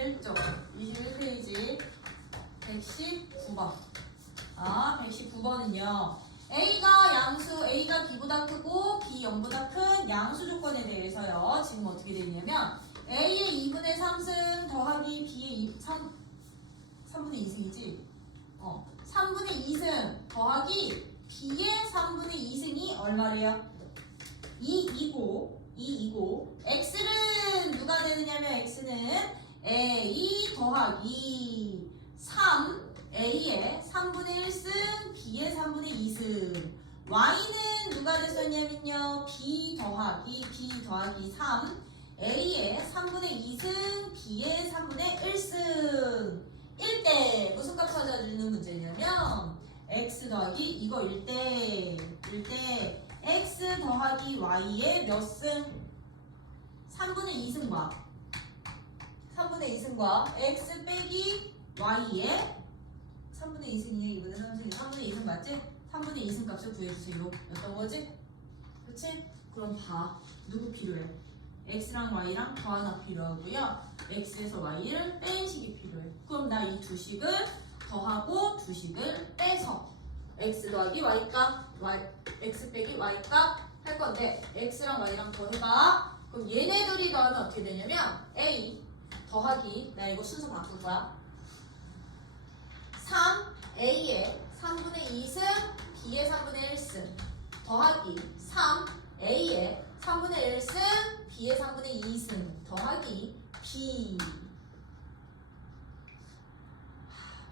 21쪽 21페이지 119번. 119번은요. A가 양수, A가 B보다 크고 B 0보다 큰 양수 조건에 대해서요. 지금 어떻게 되어 있냐면 A의 2분의 3승 더하기 B의 3분의 2승이지. 3분의 2승 더하기 B의 3분의 2승이 얼마래요? 2이고 X는 누가 되느냐면 X는 A 더하기 3 A의 3분의 1승 B의 3분의 2승. Y는 누가 됐었냐면요 B 더하기 3 A의 3분의 2승 B의 3분의 1승. 1대 무슨 값 찾아주는 문제냐면 X 더하기 이거 1대 X 더하기 Y의 몇 승? 3분의 2승과 X 빼기 Y의 3분의 2승이에요. 이번에 3분의 2승 맞지? 3분의 2승 값을 구해주세요. 였던 거지? 그치? 그럼 봐. 누구 필요해? X랑 Y랑 더 하나 필요하고요. X에서 Y를 뺀 식이 필요해. 그럼 나 이 두 식을 더하고 두 식을 빼서 X 더하기 Y 값, X 빼기 Y 값 할 건데 X랑 Y랑 더해봐. 그럼 얘네들이 더하면 어떻게 되냐면 A 더하기, 나 이거 순서 바꿀 거야. 3A의 3분의 2승 B의 3분의 1승 더하기 3A의 3분의 1승 B의 3분의 2승 더하기 B.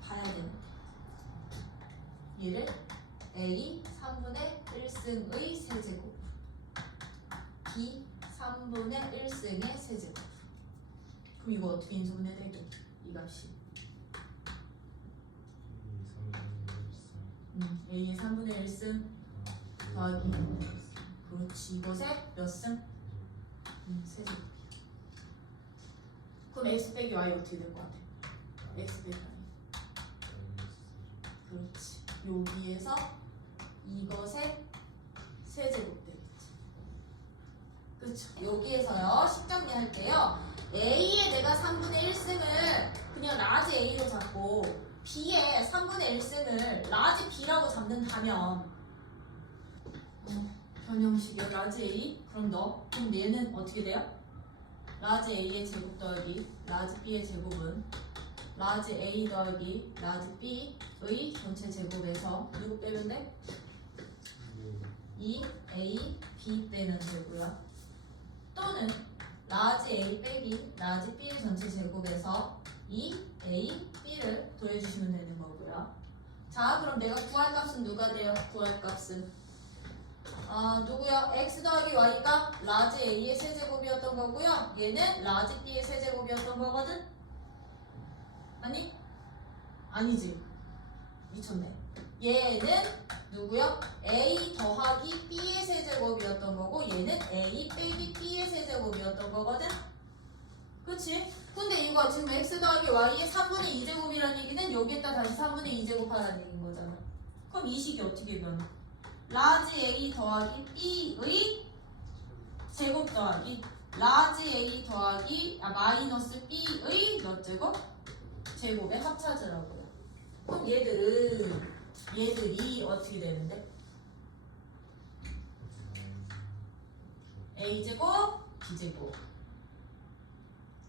봐야 되는데 얘를 A 3분의 1승의 세제곱 B 3분의 1승의 세제곱. 그럼 이거 어떻게 인수분해 돼? 이 값이 A의 3분의 1승 더하기 그렇지 이것에 몇 승? 세제곱이야. 그럼 X 빼기 Y 어떻게 될 것 같아? X 빼기 Y. 그렇지. 여기에서 이것의 세제곱 되겠지. 그렇죠. 여기에서요. 식정리할게요. A에 내가 3분의 1승을 그냥 라지 A로 잡고 B의 3분의 1승을 라지 B라고 잡는다면 변형식이야. 라지 A? 그럼 얘는 어떻게 돼요? 라지 A의 제곱 더하기 라지 B의 제곱은 라지 A 더하기 라지 B의 전체 제곱에서 누구 빼면 돼? 2A B 빼면 되고요. 또는 라지 A 빼기 라지 B의 전체 제곱에서 2A B를 더해주시면 되는 거고요. 자, 그럼 내가 구할 값은 누가 돼요? 구할 값은 누구요? X 더하기 Y가 라지 A의 세제곱이었던 거고요. 얘는 라지 B의 세제곱이었던 거거든? 아니? 아니지. 미쳤네. 얘는 누구요? A 더하기 B의 세제곱이었던 거고 얘는 A 빼기 B의 세제곱이었던 거거든? 그치? 근데 이거 지금 X 더하기 Y의 3분의 2제곱이라는 얘기는 여기에다 다시 3분의 2제곱 하라는 얘기인 거잖아. 그럼 이 식이 어떻게 변해? 라지 A 더하기 B의 제곱 더하기 라지 A 더하기 마이너스 B의 몇 제곱? 제곱의 합차지라고요. 그럼 얘들이 어떻게 되는데? A제곱, B제곱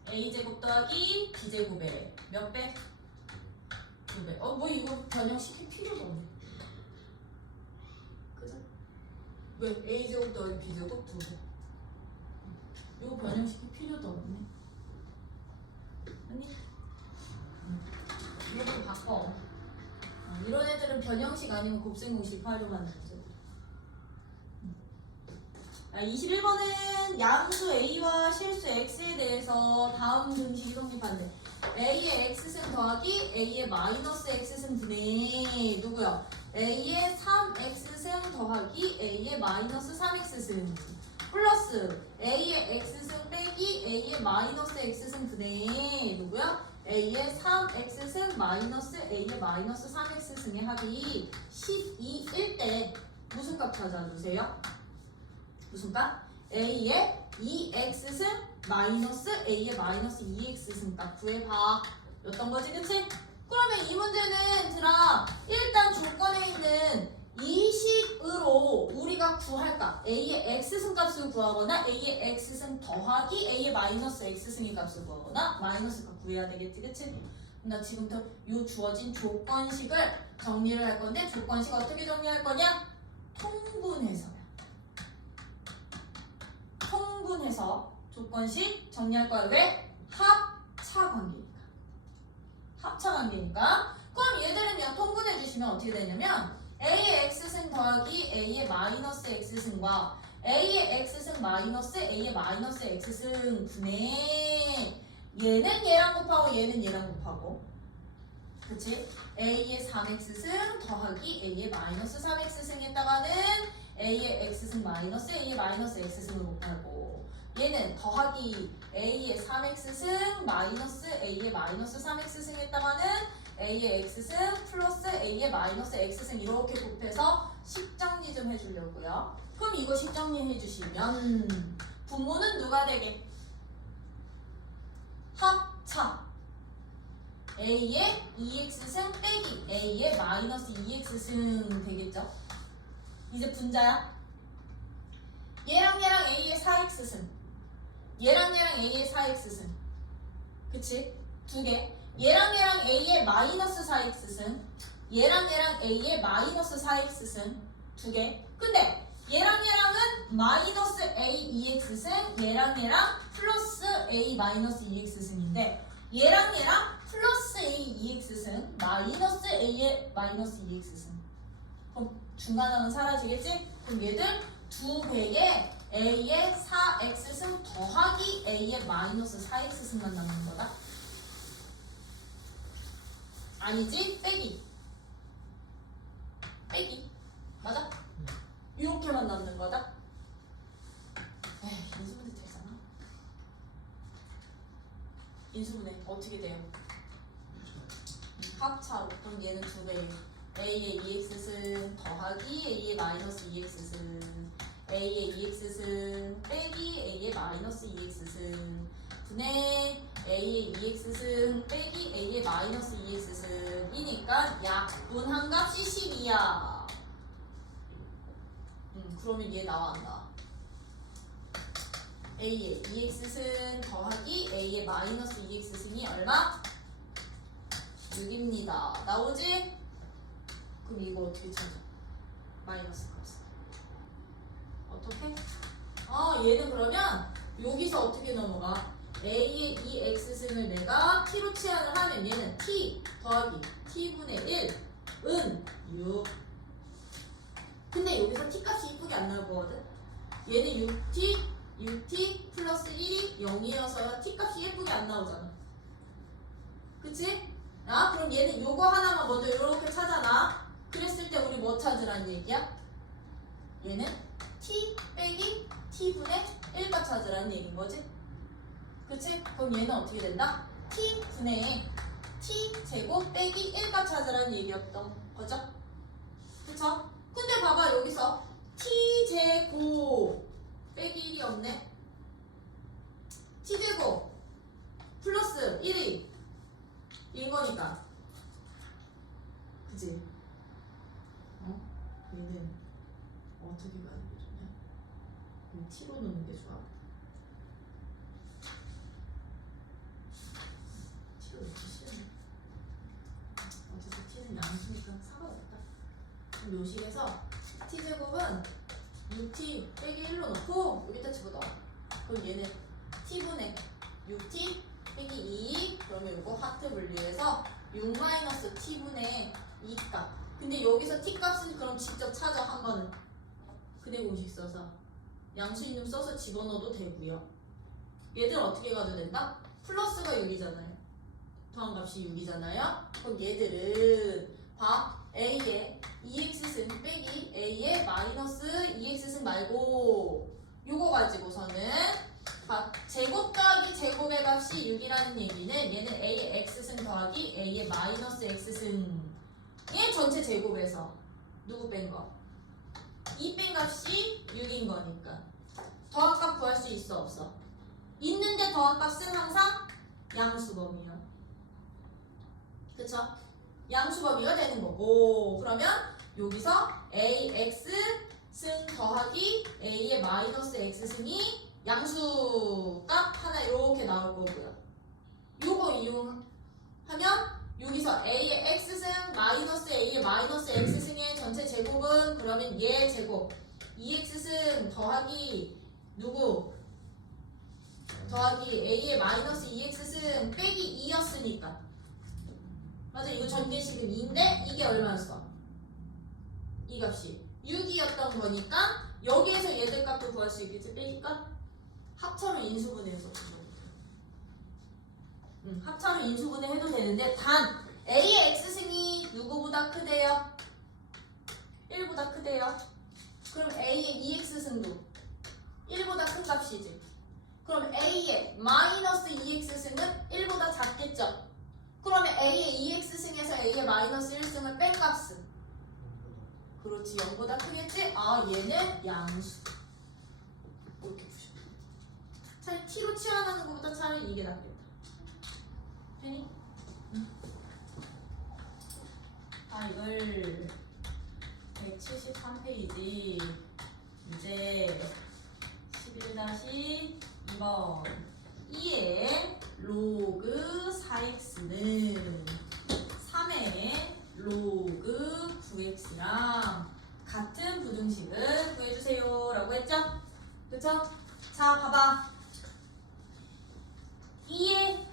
A제곱 더하기 B제곱에 몇 배? 2배. 뭐 이거 변형시킬 필요가 없네. 그죠? 왜? A제곱 더하기 B제곱 2배. 이거 변형시킬 필요도 없네. 아니? 이거 바꿔. 이런 애들은 변형식 아니면 곱셈공식 활용하는 문제들. 21번은 양수 A와 실수 X에 대해서 다음 등식이 성립한대. A의 X승 더하기 A의 마이너스 X승 분의 누구요? A의 3X승 더하기 A의 마이너스 3X승 플러스 A의 X승 빼기 A의 마이너스 X승 분의 누구요? A의 3X승 마이너스 A의 마이너스 3X승의 합이 12일 때 무슨 값 찾아주세요? 무슨 값? A의 2X승 마이너스 A의 마이너스 2x 승값 구해봐. 였던 거지, 그치? 그러면 이 문제는 들아 일단 조건에 있는 이 식으로 우리가 구할까? A의 x승 값을 구하거나 A의 x승 더하기 A의 마이너스 x승의 값을 구하거나 마이너스 값 구해야 되겠지, 그치? 나 지금부터 요 주어진 조건식을 정리를 할 건데 조건식 어떻게 정리할 거냐? 통분해서야. 통분해서 조건식 정리할 거야. 왜? 합차 관계니까. 합차 관계니까. 그럼 얘들은요 통분해 주시면 어떻게 되냐면 A의 x승 더하기 A의 마이너스 x승과 A의 x승 마이너스 A의 마이너스 x승 분의 얘는 얘랑 곱하고 얘는 얘랑 곱하고, 그치? A의 3x승 더하기 A의 마이너스 3x승에다가는 A의 x승 마이너스 A의 마이너스 x승을 곱하고, 얘는 더하기 A의 3x승 마이너스 A의 마이너스 3x승에다가는 A의 x승 플러스 A의 마이너스 x승 이렇게 곱해서 식정리 좀 해주려고요. 그럼 이거 식정리 해주시면 분모는 누가 되게? 합차 A의 2x승 빼기 A의 마이너스 2x승 되겠죠? 이제 분자야. 얘랑 얘랑 A의 4x승, 얘랑 얘랑 A의 4x승, 그치? 두 개. 얘랑 얘랑 A의 마이너스 4x승, 얘랑 얘랑 A의 마이너스 4x승 두 개. 근데 얘랑 얘랑은 마이너스 A 2x승, 얘랑 얘랑 플러스 A 마이너스 2x승인데 얘랑 얘랑 플러스 A 2x승, 마이너스 A의 마이너스 2x승. 그럼 중간항은 사라지겠지? 그럼 얘들 두 배에 A의 4x승 더하기 A의 마이너스 4x승만 남는 거다. 아니지? 빼기. 빼기. 맞아? 이렇게만 남는 거다. 에이, 인수분해 되잖아. 인수분해 어떻게 돼요? 합차로. 그럼 얘는 두 배. A의 2x승 더하기 A의 마이너스 2x승, A의 2x승 빼기 A의 마이너스 2x승 분의 A의 2x승 빼기 A의 마이너스 2x승 이니까 약분한 값이 12야. 그러면 얘 나와 안 나와? A의 2x승 더하기 A의 마이너스 2x승이 얼마? 6입니다. 나오지? 그럼 이거 어떻게 찾아? 마이너스 값. 어떻게? 얘는 그러면 여기서 어떻게 넘어가? A의 2x승을 내가 t로 치환을 하면 얘는 t 더하기 t분의 1은 6. 근데 여기서 t 값이 이쁘게 안 나올 거거든? 얘는 6t 플러스 1이 0이어서 t 값이 예쁘게 안 나오잖아. 그치? 그럼 얘는 요거 하나만 먼저 이렇게 찾아놔. 그랬을 때 우리 뭐 찾으라는 얘기야? 얘는 t 빼기 t분의 1가 찾으라는 얘기인 거지? 그치? 그럼 얘는 어떻게 된다? t분의 t제곱 빼기 1가 찾으라는 얘기였던 거죠? 그쵸? 근데 봐봐 여기서 t제곱 빼기 1이 없네. t제곱 플러스 1이 인 거니까. 그치? 얘는 어떻게 가는 게 좋냐? t로 놓는 게 좋아? t로 놓기 싫네. 어차피 t는 양수니까 상관없다. 그럼 요식에서 t제곱은 6t 빼기 1로 놓고 여기다 집어넣어. 그럼 얘는 t분의 6t 빼기 2. 그러면 이거 하트 분리해서 6-t분의 2값. 근데 여기서 t값은 그럼 직접 찾아. 한 번은 그대 공식 써서 양수이름 써서 집어넣어도 되고요. 얘들 어떻게 가도 된다? 플러스가 6이잖아요. 더한 값이 6이잖아요. 그럼 얘들은 봐. A의 2x승 빼기 A의 마이너스 2x승 말고 요거 가지고서는 제곱 더하기 제곱의 값이 6이라는 얘기는 얘는 A의 x승 더하기 A의 마이너스 x승 얘 전체 제곱에서 누구 뺀 거? 2 뺀 값이 6인 거니까 더한 값 구할 수 있어 없어? 있는데 더한 값은 항상 양수범위야. 그쵸? 양수범위가 되는 거고, 그러면 여기서 ax 승 더하기 a의 마이너스 x 승이 양수 값 하나 이렇게 나올 거고요. 요거 이용하면 여기서 a의 x승 마이너스 a의 마이너스 x승의 전체 제곱은 그러면 얘 제곱 2x승 더하기 누구? 더하기 a의 마이너스 2x승 빼기 2였으니까 맞아. 이거 전개식은 2인데 이게 얼마였어? 이 값이 6이었던 거니까 여기에서 얘들 값도 구할 수 있겠지? 빼니까 합차로 인수분해해서 합차로 인수분해 해도 되는데 단 a의 x승이 누구보다 크대요? 1보다 크대요. 그럼 a의 2x승도 1보다 큰 값이지. 그럼 a의 마이너스 2x승은 1보다 작겠죠? 그러면 a의 2x승에서 a의 마이너스 1승을 뺀 값은? 그렇지, 0보다 크겠지? 아, 얘는 양수. 이렇게 푸셔. 차라리 t로 치환하는 것보다 차라리 이게 낫겠다. 되니? 응. 아, 이걸 173페이지 문제 11-2번 2의 로그 4x는 3의 로그 9x랑 같은 부등식을 구해주세요 라고 했죠? 그쵸? 자, 봐봐. 2의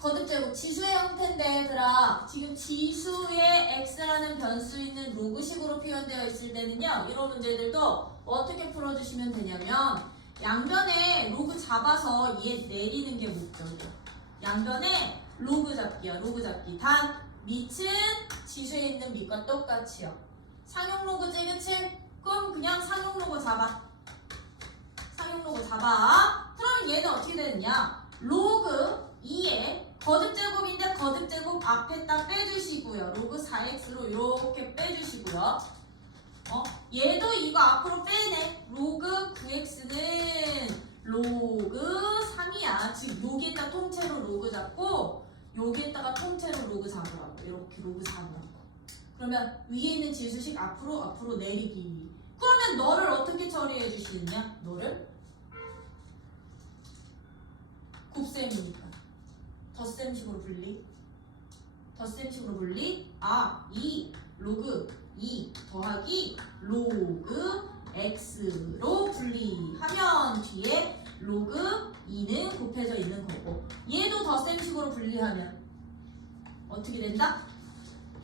거듭제곱 지수의 형태인데 얘들아, 지금 지수의 x라는 변수 있는 로그식으로 표현되어 있을 때는요, 이런 문제들도 어떻게 풀어주시면 되냐면 양변에 로그 잡아서 얘 내리는 게 목적이야. 양변에 로그 잡기야. 로그 잡기. 단 밑은 지수에 있는 밑과 똑같이요. 상용 로그지, 그치? 그럼 그냥 상용 로그 잡아. 상용 로그 잡아. 그러면 얘는 어떻게 되느냐? 로그 2의 거듭제곱인데 거듭제곱 앞에다 빼주시고요. 로그 4x로 이렇게 빼주시고요. 얘도 이거 앞으로 빼네. 로그 9x는 로그 3이야. 지금 여기에다 통째로 로그 잡고 여기에다가 통째로 로그 잡으라고. 이렇게 로그 잡으라고. 그러면 위에 있는 지수식 앞으로 내리기. 그러면 너를 어떻게 처리해 주시느냐? 너를 곱셈이니까 덧셈식으로 분리. 덧셈식으로 분리. 아, 2 로그 2 더하기 로그 x로 분리하면 뒤에 로그 2는 곱해져 있는 거고, 얘도 덧셈식으로 분리하면 어떻게 된다?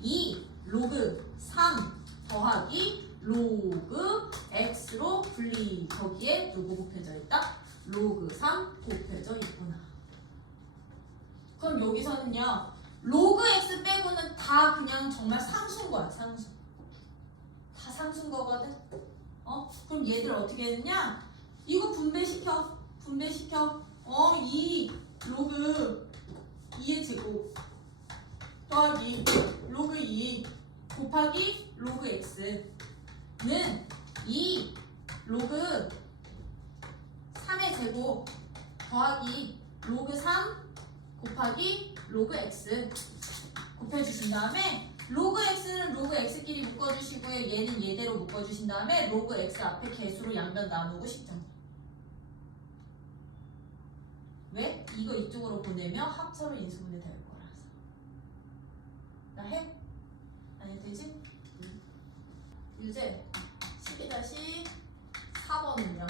2 로그 3 더하기 로그 x로 분리. 거기에 누구 곱해져 있다? 로그 3 곱해져 있구나. 그럼 여기서는요, 로그 x 빼고는 다 그냥 정말 상수인 거야. 상수. 다 상수인 거거든. 그럼 얘들 어떻게 했느냐? 이거 분배시켜. 2 로그 2의 제곱 더하기 로그 2 곱하기 로그 x는 2 로그 3의 제곱 더하기 로그 3 곱하기 로그 x 곱해주신 다음에 로그 x는 로그 x끼리 묶어주시고요. 얘는 얘대로 묶어주신 다음에 로그 x 앞에 개수로 양변 나누고 10점. 왜? 이거 이쪽으로 보내면 합차로 인수분해 될 거라서. 나 해? 아니 되지? 유제 12-4번은요.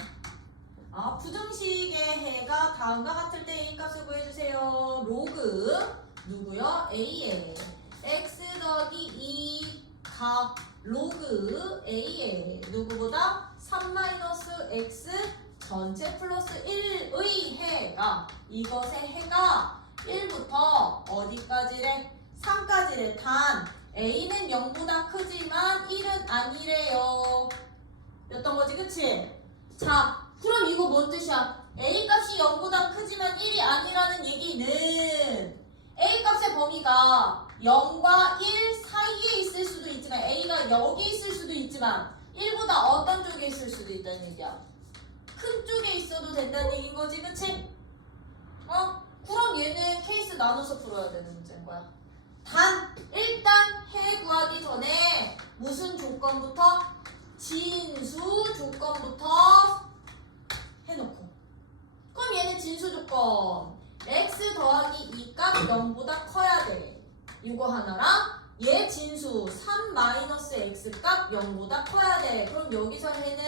부등식의 해가 다음과 같을 때 이 값을 구해주세요. 로그 누구요? a의 x 더하기 2 각 로그 a의 누구보다 3-x 전체 플러스 1의 해가, 이것의 해가 1부터 어디까지래? 3까지래. 단 a는 0보다 크지만 1은 아니래요. 였던 거지, 그치? 자, 그럼 이거 뭔 뜻이야? a 값이 0보다 크지만 1이 아니라는 얘기는 a 값의 범위가 0과 1 사이에 있을 수도 있지만, a가 여기 있을 수도 있지만 1보다 어떤 쪽에 있을 수도 있다는 얘기야. 큰 쪽에 있어도 된다는 얘기인 거지, 그치? 그럼 얘는 케이스 나눠서 풀어야 되는 문제인 거야. 일단 해 구하기 전에 무슨 조건부터? 진수 조건부터 해놓고. 그럼 얘는 진수 조건. x 더하기 2 값 0보다 커야 돼. 이거 하나랑 얘 진수 3-x 값 0보다 커야 돼. 그럼 여기서 해는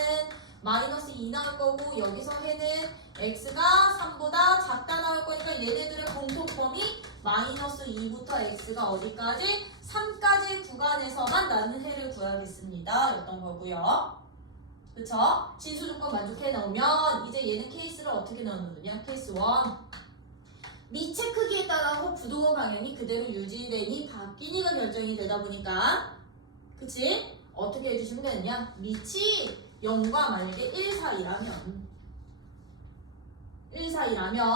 마이너스 2 나올 거고 여기서 해는 x가 3보다 작다 나올 거니까 얘네들의 공통범위 마이너스 2부터 x가 어디까지? 3까지 구간에서만 나는 해를 구하겠습니다. 였던 거고요. 그쵸? 진수 조건 만족해 놓으면 이제 얘는 케이스를 어떻게 넣느냐? 케이스 1. 미체 크기에 따라서 부동호 방향이 그대로 유지되니 바뀌니가 결정이 되다 보니까 그치? 어떻게 해주시면 되느냐? 밑이 0과 만약에 1 사이라면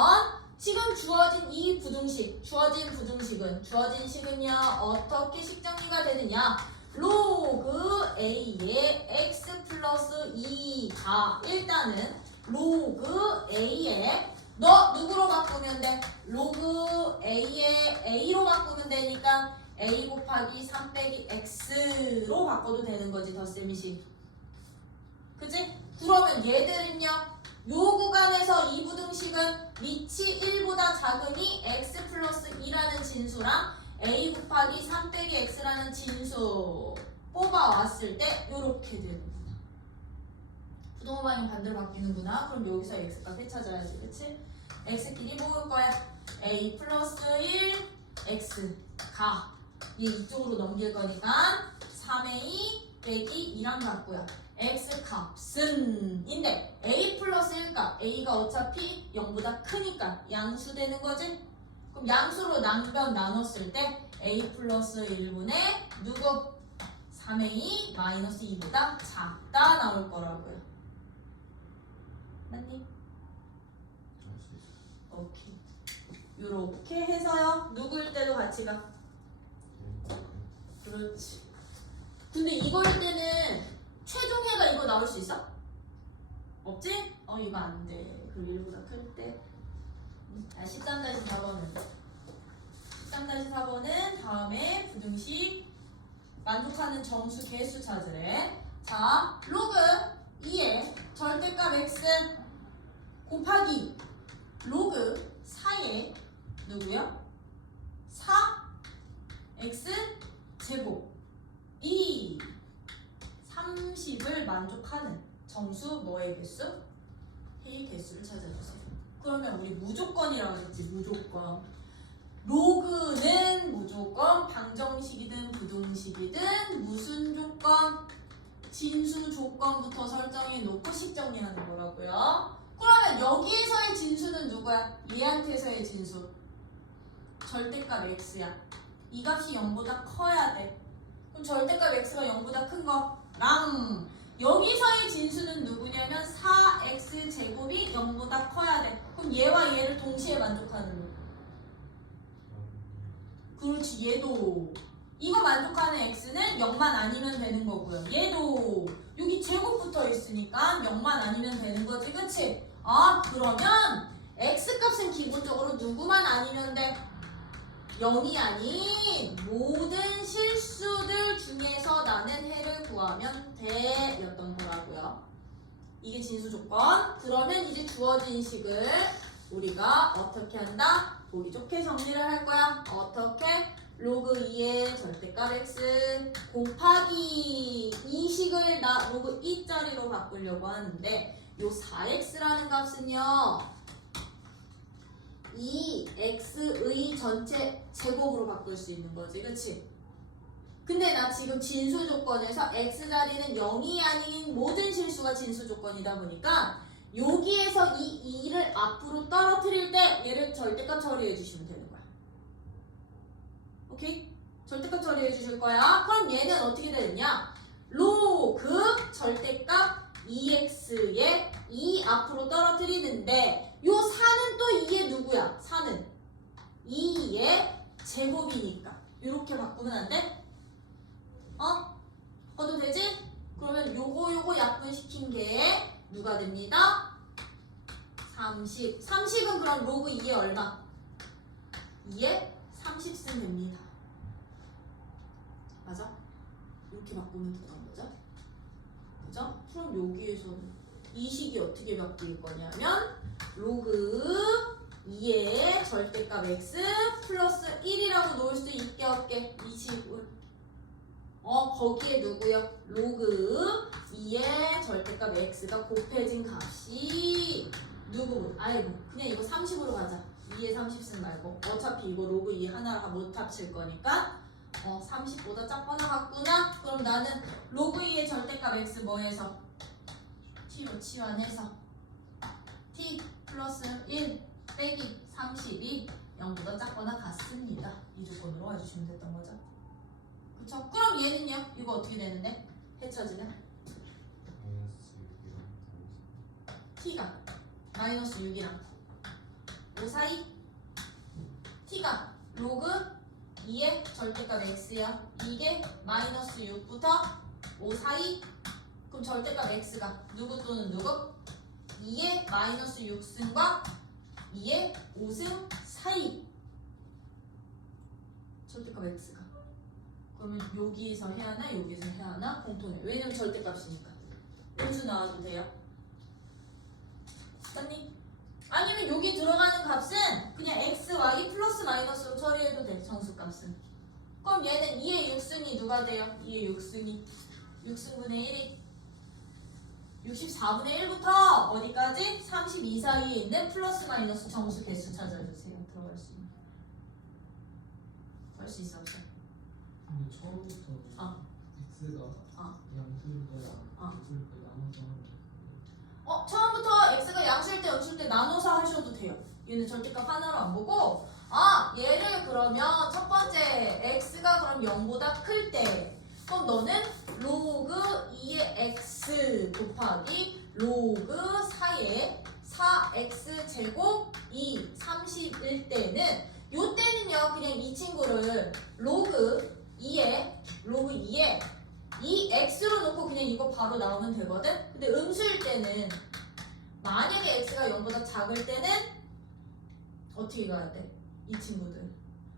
지금 주어진 이 부등식 주어진 식은요 어떻게 식정리가 되느냐? 로그 A의 x 플러스 2가 일단은 로그 A의 너 누구로 바꾸면 돼? 로그 A의 A로 바꾸면 되니까 A 곱하기 3 빼기 X로 바꿔도 되는 거지 덧셈이식. 그치? 그러면 얘들은요 요 구간에서 이 부등식은 밑이 1보다 작으니 X 플러스 2라는 진수랑 A 곱하기 3 빼기 X라는 진수 뽑아왔을 때 요렇게 되는구나. 부동호 방향 반대로 바뀌는구나. 그럼 여기서 X값을 찾아야지. 그치? X끼리 모을 거야. A 플러스 1 X가 얘 이쪽으로 넘길 거니까 3A 빼기 2랑 같고요. X값은 인데 A 플러스 1값 A가 어차피 0보다 크니까 양수되는 거지? 그럼 양수로 나눴을 때 A 플러스 1분의 누구? 3A 마이너스 2보다 작다 나올 거라고요. 맞니? 오케이. 요렇게 해서요. 누구일 때도 같이 가. 그렇지. 근데 이거일 때는 최종해가 이거 나올 수 있어? 없지? 이거 안 돼. 그리고 1보다 클 때. 13-4번은 13-4번은 다음에 부등식 만족하는 정수 개수 찾으래. 자, 로그 2의 절대값 x 곱하기 로그 4의 누구야? 4x 제곱 이 30을 만족하는 정수 뭐의 개수? 해의 개수를 찾아주세요. 그러면 우리 무조건이라고 했지. 무조건. 로그는 무조건 방정식이든 부등식이든 무슨 조건? 진수 조건부터 설정해 놓고 식 정리하는 거라고요. 그러면 여기에서의 진수는 누구야? 얘한테서의 진수. 절대값 x야. 이 값이 0보다 커야 돼. 그럼 절대값 x가 0보다 큰 거랑 여기서의 진수는 누구냐면 4x 제곱이 0보다 커야 돼. 그럼 얘와 얘를 동시에 만족하는 거. 그렇지. 얘도 이거 만족하는 x는 0만 아니면 되는 거고요. 얘도 여기 제곱 붙어 있으니까 0만 아니면 되는 거지. 그치? 그러면 x값은 기본적으로 누구만 아니면 돼? 0이 아닌 모든 실수들 중에서 나는 해를 구하면 돼 였던 거라고요. 이게 진수 조건. 그러면 이제 주어진 식을 우리가 어떻게 한다? 보기 좋게 정리를 할 거야. 어떻게? 로그 2의 절대값 x 곱하기 이 식을 나 로그 2짜리로 바꾸려고 하는데 요 4x라는 값은요 2x의 전체 제곱으로 바꿀 수 있는 거지. 그치? 근데 나 지금 진수 조건에서 x 자리는 0이 아닌 모든 실수가 진수 조건이다 보니까 여기에서 이 2를 앞으로 떨어뜨릴 때 얘를 절대값 처리해 주시면 되는 거야. 오케이? 절대값 처리해 주실 거야. 그럼 얘는 어떻게 되느냐? 로그 절대값 2x에 2 앞으로 떨어뜨리는데 요 4는 또 2의 누구야? 4는 2의 제곱이니까 이렇게 바꾸면 안 돼? 바꿔도 되지? 그러면 요거 약분시킨 게 누가 됩니다? 30. 30은 그럼 로그 2에 얼마? 2에 30 쓰면 됩니다. 맞아? 이렇게 바꾸면 되는 거죠? 그죠? 그럼 여기에서는 이 식이 어떻게 바뀔 거냐면 로그 2의 절대값 x 플러스 1이라고 놓을 수 있게 없게 이 식을 거기에 누구요? 로그 2의 절대값 x가 곱해진 값이 누구? 아이고 그냥 이거 30으로 가자. 2에 30 쓰지 말고 어차피 이거 로그 2 하나 못 합칠 거니까 30보다 작거나 같구나? 그럼 나는 로그 2의 절대값 x 뭐해서? t로 치환해서 t 플러스 1 빼기 32 0보다 작거나 같습니다. 이 조건으로 와주시면 됐던 거죠. 그쵸? 그럼 얘는요? 이거 어떻게 되는데? 해쳐지면 t가 마이너스 6이랑 5 사이 t가 로그 2의 절대값 x야. 이게 마이너스 6부터 5 사이. 그럼 절대값 x가 누구 또는 누구? 2의 마이너스 6승과 2의 5승 사이. 절대값 x가. 그러면 여기서 해야 하나 여기서 해야 하나? 공통해. 왜냐면 절대값이니까. 음수 나와도 돼요. 맞니? 아니면 여기 들어가는 값은 그냥 x, y 플러스 마이너스로 처리해도 돼. 정수값은. 그럼 얘는 2의 6승이 누가 돼요? 2의 6승이 6승분의 1이 64분의 1부터 어디까지? 32 사이에 있는 플러스 마이너스 정수 개수 찾아주세요. 들어갈 수 있는. 할 수 있어 없어? 근데 처음부터 x가 양수일 거야, 음수일 거야 나눠서 하면 처음부터 x가 양수일 때 음수일 때 나눠서 하셔도 돼요. 얘는 절대값 하나로 안 보고 얘를 그러면 첫 번째 x가 그럼 0보다 클 때 그럼 너는 로그 2의 x 곱하기 로그 4의 4x 제곱 2 30일 때는 요 때는요 그냥 이 친구를 로그 2에 이 x로 놓고 그냥 이거 바로 나오면 되거든. 근데 음수일 때는 만약에 x가 0보다 작을 때는 어떻게 가야 돼? 이 친구들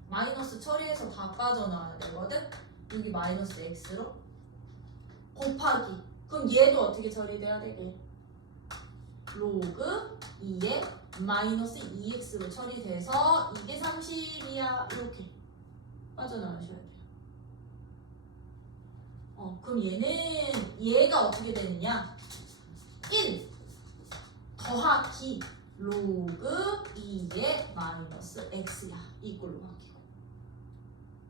마이너스 처리해서 다 빠져나와야 되거든. 여기 마이너스 x로 곱하기. 그럼 얘도 어떻게 처리돼야 되게? 로그 2에 마이너스 2x로 처리돼서 이게 30이야. 이렇게 빠져나가셔야 돼요. 그럼 얘가 어떻게 되느냐? 1 더하기 로그 2의 마이너스 x야. 이꼴로 바뀌고.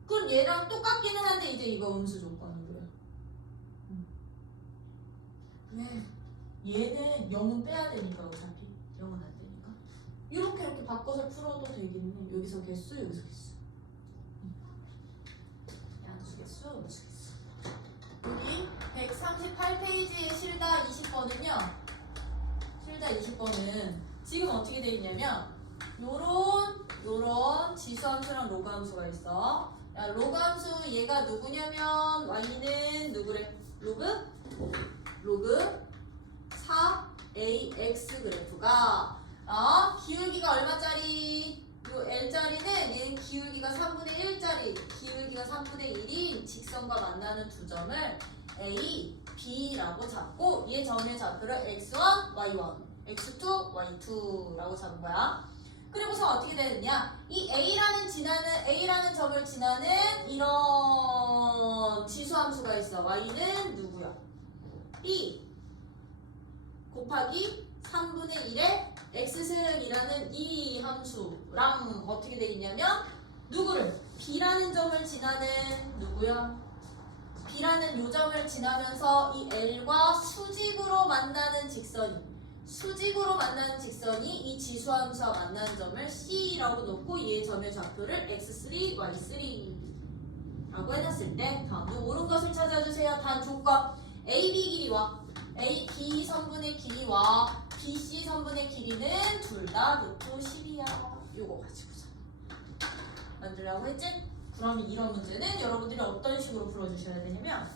그럼 얘랑 똑같기는 한데 이제 이거 음수 조건으로요. 왜? 얘는 0은 빼야 되니까 어차피 0은 안 되니까 이렇게 바꿔서 풀어도 되겠네. 여기서 개수 여기서 개수. 양수 개수 음수 개수. 여기 138페이지의 실다 20번은요. 실다 20번은 지금 어떻게 돼 있냐면 요런 지수함수랑 로그함수가 있어. 야, 로그함수 얘가 누구냐면 y는 누구래? 로그 4ax 그래프가 기울기가 얼마짜리? 요 L자리는 얘는 기울기가 3분의 1짜리 기울기가 3분의 1인 직선과 만나는 두 점을 A, B라고 잡고 얘 점의 좌표를 x1, y1, x2, y2라고 잡은 거야. 그리고서 어떻게 되느냐? 이 A라는 점을 지나는 이런 지수함수가 있어. y는 누구야? B 곱하기 3분의 1의 x승이라는 이 함수랑 어떻게 되겠냐면 누구를? B라는 점을 지나는 누구야? B라는 요 점을 지나면서 이 L과 수직으로 만나는 직선이 이 지수함수와 만나는 점을 C라고 놓고 얘 점의 좌표를 x3, y3라고 해놨을 때 다음에 옳은 것을 찾아주세요. 단 조건 AB 길이와 AB 선분의 길이와 BC 선분의 길이는 둘 다 루트 10이야. 요거 가지고서 만들라고 했지? 그럼 이런 문제는 여러분들이 어떤 식으로 풀어주셔야 되냐면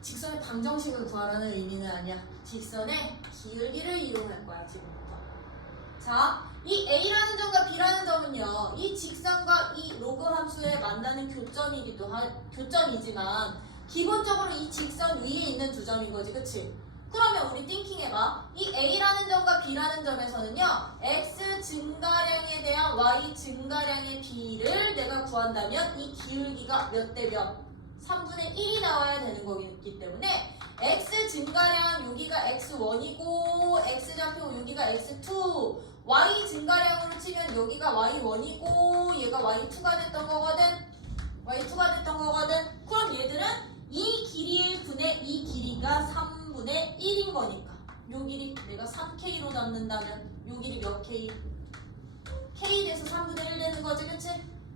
직선의 방정식을 구하라는 의미는 아니야. 직선의 기울기를 이용할 거야 지금부터. 자, 이 A라는 점과 B라는 점은요, 이 직선과 이 로그 함수에 만나는 교점이지만 기본적으로 이 직선 위에 있는 두 점인 거지, 그치? 그러면 우리 띵킹해봐. 이 A라는 점과 B라는 점에서는요, X 증가량에 대한 Y 증가량의 B를 내가 구한다면 이 기울기가 몇 대 몇? 3분의 1이 나와야 되는 거기 때문에 X 증가량 여기가 X1이고 X좌표 여기가 X2, Y 증가량으로 치면 여기가 Y1이고 얘가 Y2가 됐던 거거든. Y2가 됐던 거거든. 그럼 얘들은 이 길이의 분의 이 길이가 3분의 1인 거니까 요 길이 내가 3K로 잡는다면 요 길이 몇 K? K 돼서 3분의 1 되는 거지, 그치?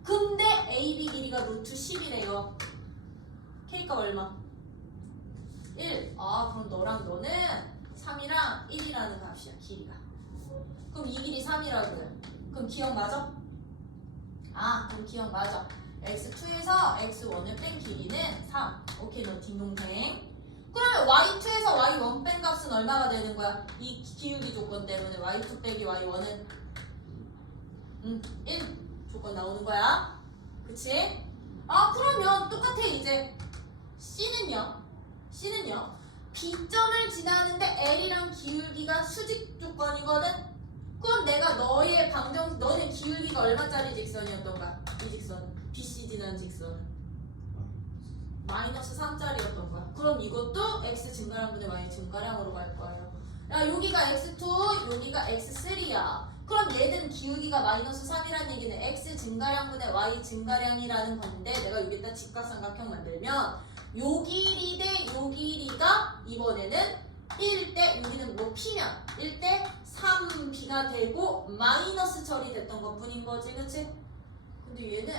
근데 AB 길이가 루트 10이래요. K가 얼마? 1. 아, 그럼 너랑 너는 3이랑 1이라는 값이야, 길이가. 그럼 이 길이 3이라고요. 그럼 기억 맞아? 아, 그럼 기억 맞아. X2에서 X1을 뺀 길이는 3. 오케이, 너 딩동댕. 그러면 Y2에서 Y1 뺀 값은 얼마가 되는 거야? 이 기울기 조건 때문에 Y2 빼기 Y1은 1 조건 나오는 거야. 그치? 아, 그러면 똑같아, 이제. C는요 B점을 지나는데 L이랑 기울기가 수직 조건이거든. 그럼 내가 너의 너는 기울기가 얼마짜리 직선이었던가? 이 직선은 BC 지나는 직선은 마이너스 3짜리였던 거야. 그럼 이것도 X 증가량분의 Y 증가량으로 갈 거예요. 야, 여기가 X2, 여기가 X3야. 그럼 얘들은 기울기가 마이너스 3이라는 얘기는 X 증가량분의 Y 증가량이라는 건데 내가 여기다 직각삼각형 만들면 요 길이 대 요 길이가 이번에는 1대 여기는 뭐 P면 1대 3B가 되고 마이너스 처리됐던 것 뿐인 거지, 그치? 근데 얘는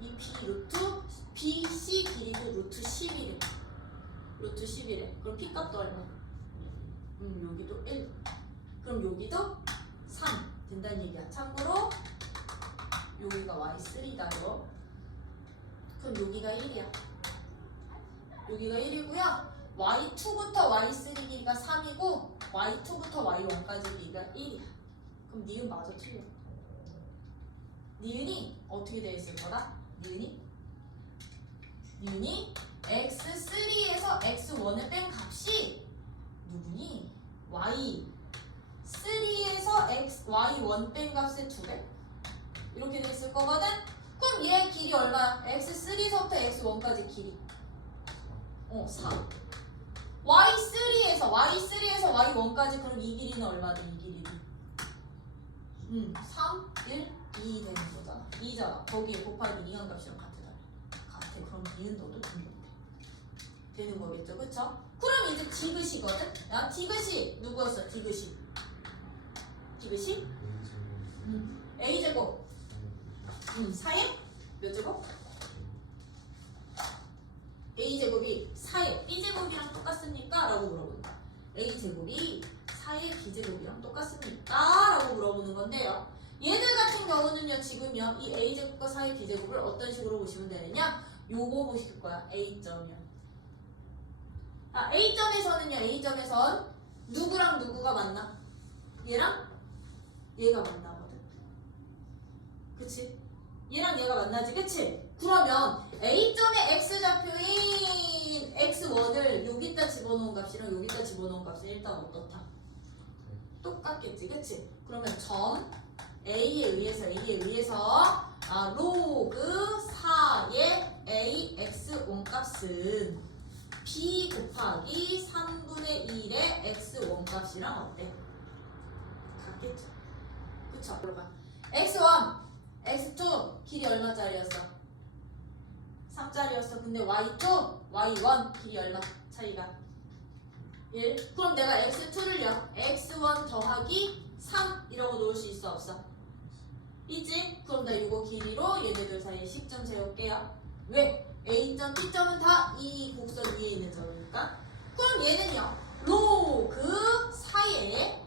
이 B 루트 BC 길이도 루트 10이래. 루트 10이래. 그럼 P 값도 얼마? 여기도 1. 그럼 여기도 3 된다는 얘기야. 참고로 여기가 Y3다요. 그럼 여기가 1이야. 여기가 1이고요. Y2부터 Y3 길이가 3이고 Y2부터 Y1까지 길이가 1이야. 그럼 니은 맞아, 틀려? 니은이 어떻게 되어 있을 거다? 니은이 X3에서 X1을 뺀 값이 누구니? Y3에서 Y1 뺀 값의 2배? 이렇게 되어 있을 거거든? 그럼 얘 길이 얼마야? X3에서부터 X1까지 길이 4. Y3에서 Y1까지 그럼 이 길이는 얼마든 이 길이는 3, 1, 2 되는 거잖아. 2잖아. 거기에 곱하기 이항값이랑 같아. 그럼 니은 너도 되는 거겠죠, 그쵸? 그럼 이제 디귿이거든? 야, 디귿이 누구였어? 디귿이 A제곱 4에 몇 제곱? A제곱이 4의 B제곱이랑 똑같습니까? 라고 물어본다. A제곱이 4의 B제곱이랑 똑같습니까? 라고 물어보는 건데요. 얘들 같은 경우는요, 지금요, 이 A제곱과 4의 B제곱을 어떤 식으로 보시면 되느냐? 요거 보실 거야. A점이요. A점에서는요, A점에선 누구랑 누구가 만나? 얘랑 얘가 만나거든. 그치? 얘랑 얘가 만나지, 그치? 그러면 A점의 X좌표인 X1을 여기다 집어넣은 값이랑 여기다 집어넣은 값은 일단 어떻다? 똑같겠지, 그치? 그러면 점 A에 의해서 로그 4의 AX1 값은 B 곱하기 3분의 1의 X1 값이랑 어때? 같겠죠? 그쵸? X1, X2 길이 얼마짜리였어? 3짜리였어. 근데 Y2, Y1 길이 얼마? 차이가 1. 그럼 내가 X2를요 X1 더하기 3이라고 놓을 수 있어, 없어? 있지? 그럼 나 이거 길이로 얘네들 사이에 10점 세울게요. 왜? A점, B점은 다 이 곡선 위에 있는 점이니까. 그럼 얘는요 로그 4의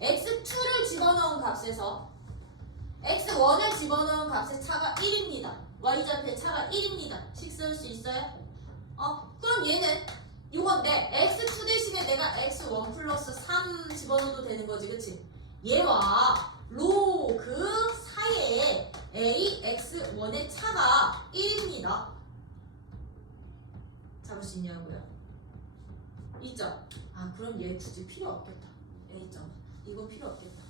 X2를 집어넣은 값에서 X1을 집어넣은 값의 차가 1입니다. Y좌표의 차가 1입니다. 식 쓸 수 있어요? 그럼 얘는 요건데 x2 대신에 내가 x1 플러스 3 집어넣어도 되는 거지, 그치? 얘와 로그 사이에 a x1의 차가 1입니다. 잡을 수 있냐고요? 있죠? 아, 그럼 얘 굳이 필요 없겠다. a점 이거 필요 없겠다.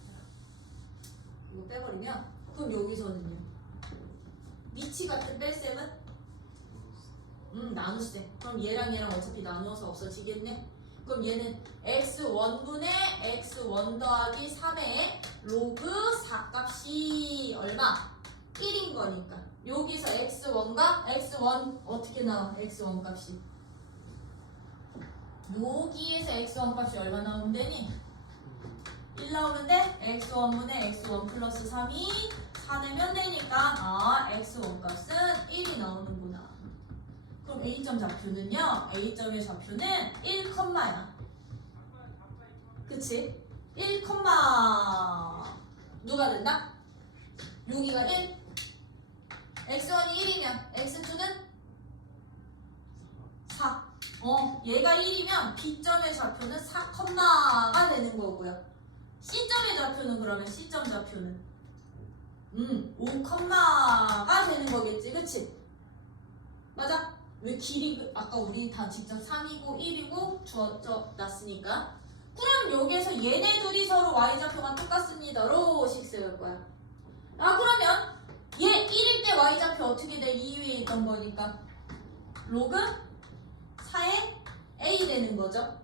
이거 빼버리면 그럼 여기서는요? 위치 같은 뺄셈은 나눗셈. 그럼 얘랑 얘랑 어차피 나누어서 없어지겠네. 그럼 얘는 x1분의 x1 더하기 3의 로그 4값이 얼마? 1인 거니까 여기서 x1과 x1 어떻게 나와? x1 값이 여기에서 x1 값이 얼마 나오면 되니? 1 나오면 돼? x1분의 x1 플러스 3이 4 내면 되니까 x1 값은 1이 나오는구나. 그럼 A점 좌표는요, A점의 좌표는 1, 야. 그치? 1, 누가 된다? 여기가 1. x1이 1이면 x2는 4. 얘가 1이면 B점의 좌표는 4가 되는 거고요. C점의 좌표는 그러면 C점 좌표는 5가 되는 거겠지, 그치? 맞아? 왜 길이 아까 우리 다 직접 3이고 1이고 주어져 놨으니까. 그럼 여기에서 얘네 둘이 서로 y좌표가 똑같습니다. 로식 쓸 거야. 그러면 얘 1일 때 y좌표 어떻게 돼? 2 위에 있던 거니까 로그 4의 a 되는 거죠.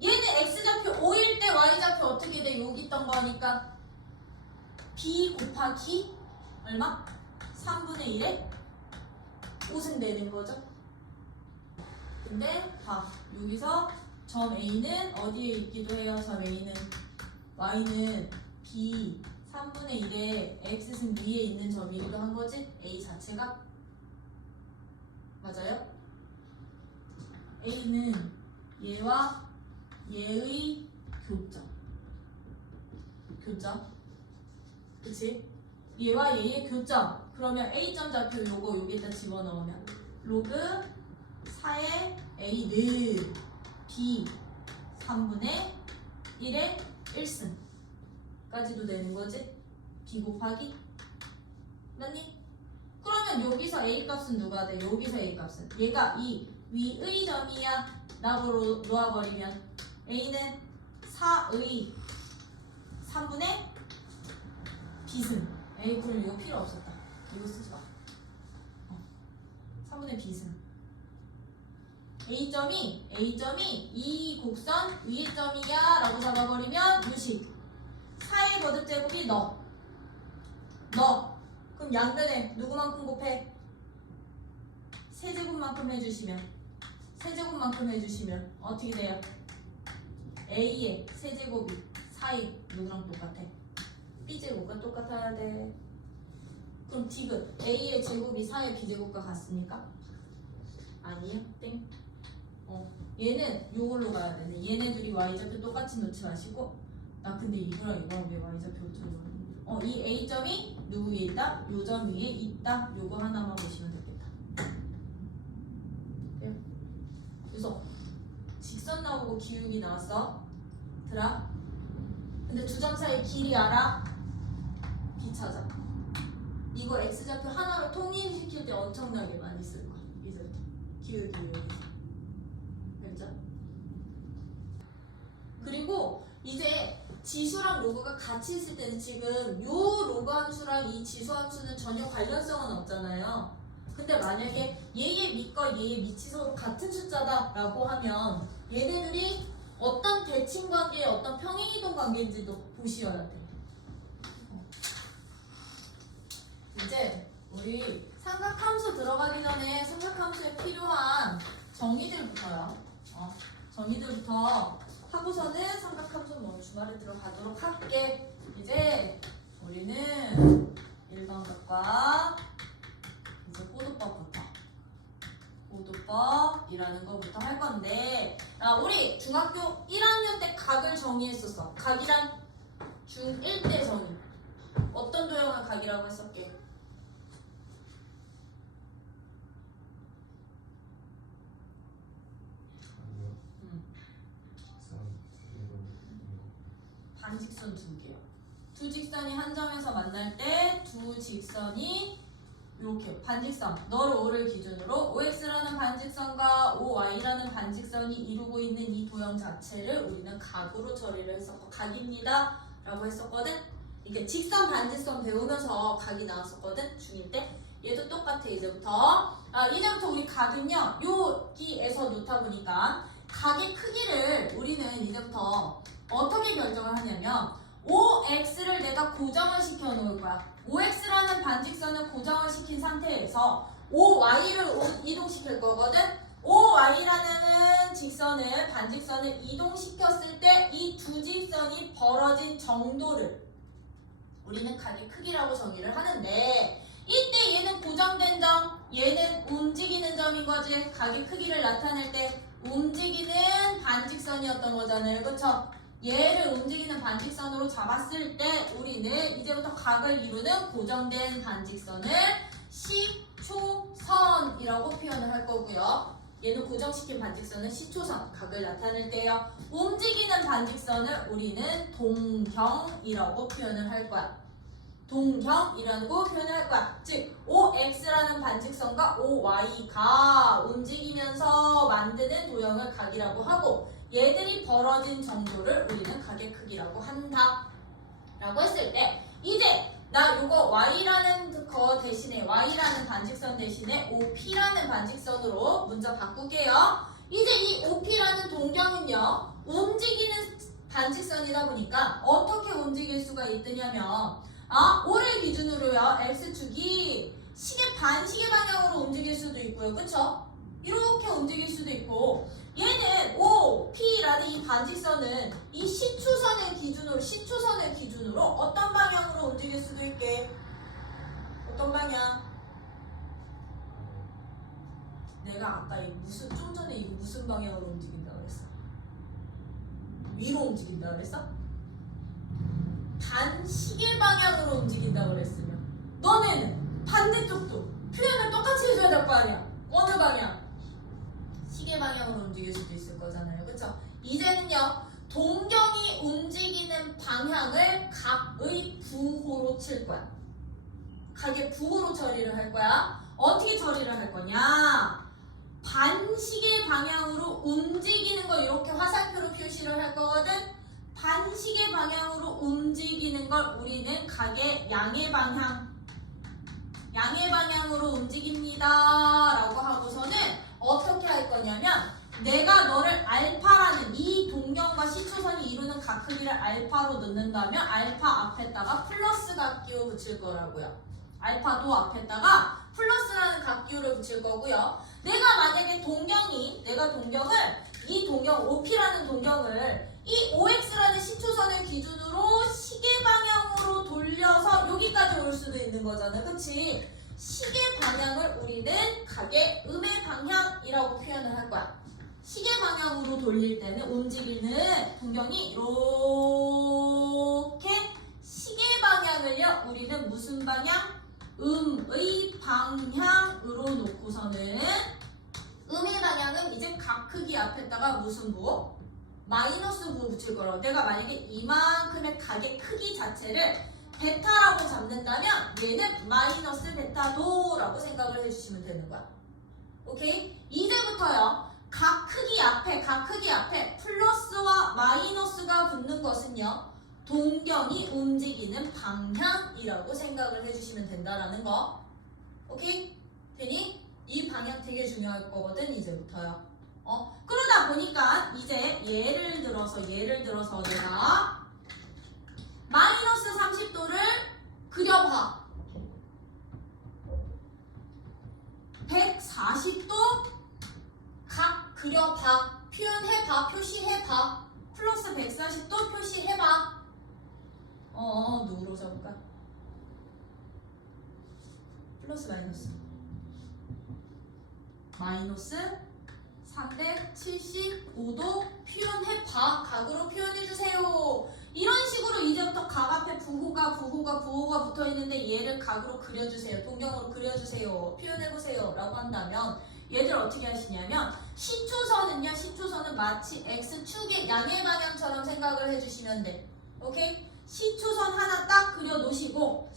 얘는 x좌표 5일 때 y좌표 어떻게 돼? 여기 있던 거니까 b 곱하기 얼마? 3분의 1에 5은 되는 거죠. 근데 여기서 점 A는 어디에 있기도 해요? 점 A는 Y는 B 3분의 1에 X는 위에 있는 점이기도 한 거지? A 자체가? 맞아요? A는 얘와 얘의 교점 그치? 얘와 얘의 교점. 그러면 A점 좌표 요거 여기에다 집어넣으면 로그 4의 A는 B 3분의 1의 1승까지도 되는 거지? B 곱하기 맞니? 그러면 여기서 A 값은 누가 돼? 여기서 A 값은 얘가 이 위의 점이야 라고 놓아버리면 A는 4의 3분의 B승. 에이, 그럼 이거 필요 없었다. 이거 쓰지 마. 3분의 B승. A점이 이 곡선 위의 점이야 라고 잡아버리면 유식 4의 거듭제곱이 너. 그럼 양변에 누구만큼 곱해? 세제곱만큼 해주시면 어떻게 돼요? A의 세제곱이 4의 누구랑 똑같아? B제곱과 똑같아야 돼. 그럼 디귿 A의 제곱이 4의 B제곱과 같습니까? 아니요. 땡. 얘는 요걸로 가야 되네. 얘네들이 Y좌표 똑같이 놓지 마시고 나 근데 이거랑 왜 Y좌표 어떻게 놓는 이 A점이 누구 위에 있다? 요 점 위에 있다. 요거 하나만 보시면 되겠다. 그래서 직선 나오고 기울기 나왔어. 들아? 근데 두 점 사이 길이 알아? B 찾아. 이거 X좌표 하나로 통일시킬 때 엄청나게 많이 쓸 거야. 이제부터 기울기 여기서. 알죠? 그리고 이제 지수랑 로그가 같이 있을 때는 지금 요 로그 함수랑 이 지수 함수는 전혀 관련성은 없잖아요. 근데 만약에 얘의 밑과 얘의 밑이 서로 같은 숫자다 라고 하면 얘네들이 어떤 대칭 관계, 어떤 평행이동 관계인지도 보셔야 돼. 이제 우리 삼각함수 들어가기 전에 삼각함수에 필요한 정의들부터요. 정의들부터 하고서는 삼각함수 뭐 주말에 들어가도록 할게. 이제 우리는 일반각과 이제 호도법이라는 거부터 할 건데, 우리 중학교 1학년 때 각을 정의했었어. 각이란 중1 때 정의. 어떤 도형을 각이라고 했었게? 두 직선이 한 점에서 만날 때 두 직선이 이렇게 반직선 너를 O를 기준으로 OX라는 반직선과 OY라는 반직선이 이루고 있는 이 도형 자체를 우리는 각으로 처리를 했었고 각입니다 라고 했었거든. 이게 직선 반직선 배우면서 각이 나왔었거든 중1 때. 얘도 똑같아. 이제부터 우리 각은요 여기에서 놓다 보니까 각의 크기를 우리는 이제부터 어떻게 결정을 하냐면 OX를 내가 고정을 시켜 놓을 거야. OX라는 반직선을 고정을 시킨 상태에서 OY를 이동시킬 거거든. OY라는 직선을 반직선을 이동시켰을 때 이 두 직선이 벌어진 정도를 우리는 각의 크기라고 정의를 하는데, 이때 얘는 고정된 점, 얘는 움직이는 점인 거지. 각의 크기를 나타낼 때 움직이는 반직선이었던 거잖아요. 그쵸? 얘를 움직이는 반직선으로 잡았을 때 우리는 이제부터 각을 이루는 고정된 반직선을 시초선이라고 표현을 할 거고요. 얘는 고정시킨 반직선은 시초선, 각을 나타낼 때요. 움직이는 반직선을 우리는 동경이라고 표현을 할 거야. 동경이라고 표현을 할 거야. 즉 OX라는 반직선과 OY가 움직이면서 만드는 도형을 각이라고 하고, 얘들이 벌어진 정도를 우리는 각의 크기라고 한다 라고 했을 때, 이제 나 요거 Y라는 거 대신에 Y라는 반직선 대신에 OP라는 반직선으로 문자 바꿀게요. 이제 이 OP라는 동경은요 움직이는 반직선이다 보니까 어떻게 움직일 수가 있느냐면 O를 기준으로요 X축이 반시계 방향으로 움직일 수도 있고요. 그쵸? 이렇게 움직일 수도 있고, 얘는 OP라는 이 반직선은 이 시초선을 기준으로 어떤 방향으로 움직일 수도 있게. 어떤 방향? 내가 아까 좀 전에 이거 무슨 방향으로 움직인다 그랬어? 위로 움직인다 그랬어? 반시계 방향으로 움직인다 그랬으면, 너네는 반대쪽도 표현을 똑같이 해줘야 될 거 아니야. 어느 방향? 시계 방향으로 움직일 수도 있을 거잖아요. 그쵸? 이제는요 동경이 움직이는 방향을 각의 부호로 칠 거야. 각의 부호로 처리를 할 거야. 어떻게 처리를 할 거냐? 반시계 방향으로 움직이는 거 이렇게 화살표로 표시를 할 거거든. 반시계 방향으로 움직이는 걸 우리는 각의 양의 방향으로 움직입니다 라고 하고서는 어떻게 할 거냐면, 내가 너를 알파라는 이 동경과 시초선이 이루는 각 크기를 알파로 넣는다면 알파 앞에다가 플러스 각기호 붙일 거라고요. 알파도 앞에다가 플러스라는 각기호를 붙일 거고요. 내가 만약에 이 동경 OP라는 동경을 이 OX라는 시초선을 기준으로 시계 방향으로 돌려서 여기까지 올 수도 있는 거잖아. 그치? 시계 방향을 우리는 각의 음의 방향이라고 표현을 할 거야. 시계 방향으로 돌릴 때는 움직이는 동경이 이렇게 시계 방향을요 우리는 무슨 방향? 음의 방향으로 놓고서는, 음의 방향은 이제 각 크기 앞에다가 무슨 부호? 마이너스 부호 붙일 거라고. 내가 만약에 이만큼의 각의 크기 자체를 베타라고 잡는다면 얘는 마이너스 베타도라고 생각을 해주시면 되는 거야. 오케이? 이제부터요 각 크기 앞에 플러스와 마이너스가 붙는 것은요 동경이 움직이는 방향이라고 생각을 해주시면 된다라는 거. 오케이? 되니? 이 방향 되게 중요할 거거든 이제부터요. 그러다 보니까 이제 예를 들어서 내가 마이너스 30도를 그려봐. 140도 각 그려봐. 표현해봐. 표시해봐. 플러스 140도 표시해봐. 누구로 잡을까? 플러스 마이너스 375도 표현해봐. 각으로 표현해주세요. 이런 식으로 이제부터 각 앞에 부호가 붙어있는데 얘를 각으로 그려주세요. 동경으로 그려주세요. 표현해보세요 라고 한다면 얘들 어떻게 하시냐면, 시초선은 마치 X축의 양의 방향처럼 생각을 해주시면 돼. 오케이? 시초선 하나 딱 그려 놓으시고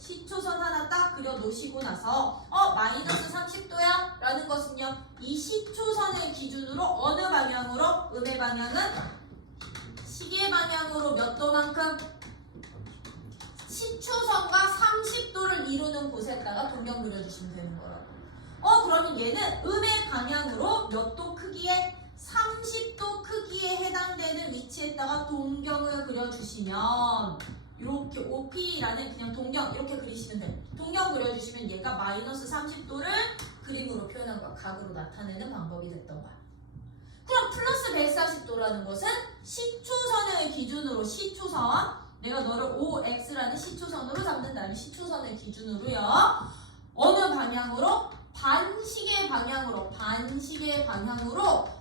나서 마이너스 30도야 라는 것은요, 이 시초선을 기준으로 어느 방향으로? 음의 방향은 시계 방향으로 몇 도만큼? 시초선과 30도를 이루는 곳에다가 동경 그려주시면 되는 거라고. 그러면 얘는 음의 방향으로 몇 도 크기에? 30도 크기에 해당되는 위치에다가 동경을 그려주시면, 이렇게 OP라는 그냥 동경 이렇게 그리시면 돼요. 동경 그려주시면 얘가 마이너스 30도를 그림으로 표현한 거야. 각으로 나타내는 방법이 됐던 거야. 그럼 플러스 140도라는 것은 시초선을 기준으로, 시초선, 내가 너를 OX라는 시초선으로 잡는다면 시초선을 기준으로요, 어느 방향으로? 반시계 방향으로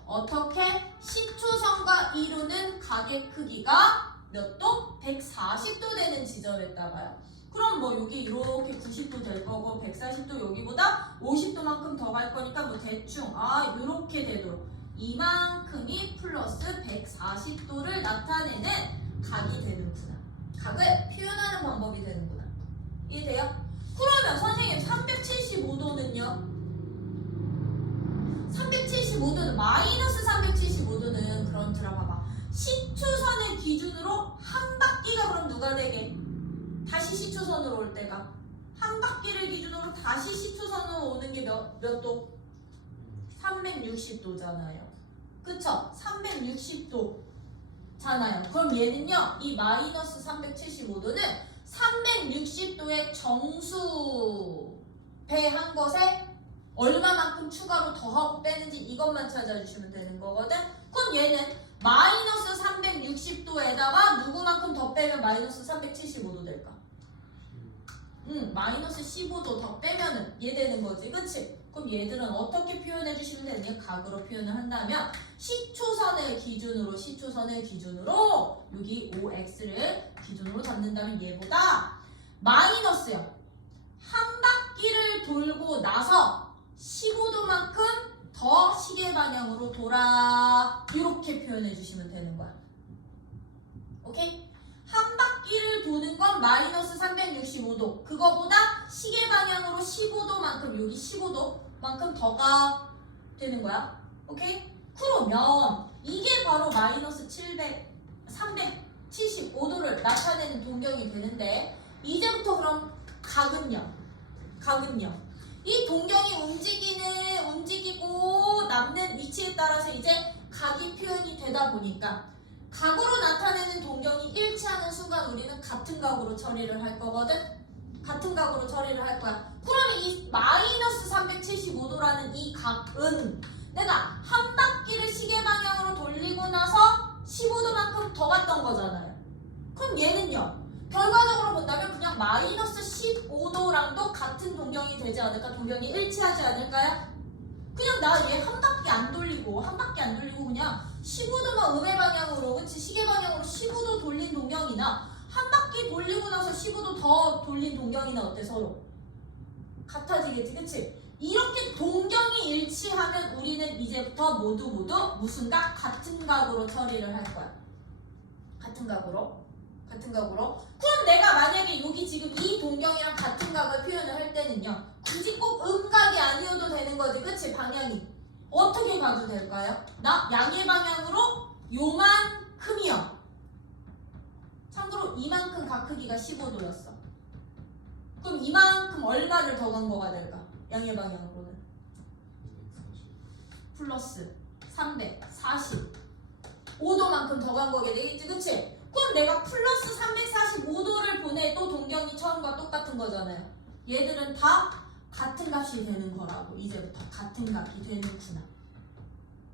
어떻게? 시초선과 이루는 각의 크기가 몇 도? 140도 되는 지점에다가요. 그럼 뭐 여기 이렇게 90도 될 거고 140도 여기보다 50도만큼 더 갈 거니까 뭐 대충 이렇게 되도록 이만큼이 플러스 140도를 나타내는 각이 되는구나. 각을 표현하는 방법이 되는구나. 이해돼요? 그러면 선생님 375도는요? 375도는 마이너스 375도는 그럼 들어봐봐. 시초선을 기준으로 한 바퀴가 그럼 누가 되게? 다시 시초선으로 올 때가 한 바퀴를 기준으로 다시 시초선으로 오는 게 몇 도? 360도잖아요. 그쵸? 360도잖아요. 그럼 얘는요, 이 마이너스 375도는 360도의 정수배한 것에 얼마만큼 추가로 더하고 빼는지 이것만 찾아주시면 되는 거거든. 그럼 얘는 마이너스 360도에다가 누구만큼 더 빼면 마이너스 375도 될까? 마이너스 15도 더 빼면은 얘 되는 거지, 그치? 그럼 얘들은 어떻게 표현해 주시면 되느냐? 각으로 표현을 한다면 시초선을 기준으로 여기 OX를 기준으로 잡는다면 얘보다 마이너스요, 한 바퀴를 돌고 나서 15도만큼 더 시계 방향으로 돌아, 이렇게 표현해 주시면 되는 거야. 오케이? 한 바퀴를 도는 건 마이너스 365도, 그거보다 시계 방향으로 15도만큼, 여기 15도만큼 더가 되는 거야. 오케이? 그러면 이게 바로 마이너스 375도를 나타내는 동경이 되는데, 이제부터 그럼 각은요? 이 동경이 움직이고 남는 위치에 따라서 이제 각이 표현이 되다 보니까 각으로 나타내는 동경이 일치하는 순간 우리는 같은 각으로 처리를 할 거거든? 같은 각으로 처리를 할 거야. 그러면 이 마이너스 375도라는 이 각은 내가 한 바퀴를 시계 방향으로 돌리고 나서 15도만큼 더 갔던 거잖아요. 그럼 얘는요, 결과적으로 본다면 그냥 마이너스 15도랑도 같은 동경이 되지 않을까? 동경이 일치하지 않을까요? 그냥 나 얘 한 바퀴 안 돌리고 그냥 15도만 음의 방향으로, 그치? 시계 방향으로 15도 돌린 동경이나 한 바퀴 돌리고 나서 15도 더 돌린 동경이나 어때? 서로 같아지겠지, 그치? 이렇게 동경이 일치하면 우리는 이제부터 모두 무슨 각? 같은 각으로 처리를 할 거야. 같은 각으로. 그럼 내가 만약에 여기 지금 이 동경이랑 같은 각을 표현을 할 때는요, 굳이 꼭 음각이 아니어도 되는 거지, 그치? 방향이 어떻게 가도 될까요? 나 양의 방향으로 요만큼이요. 참고로 이만큼 각 크기가 15도였어. 그럼 이만큼 얼마를 더 간 거가 될까? 양의 방향으로는 플러스 345도만큼 더 간 거게 되겠지, 그치? 그럼 내가 플러스 345도를 보내도 동경이 처음과 똑같은 거잖아요. 얘들은 다 같은 값이 되는 거라고. 이제부터 같은 값이 되는구나.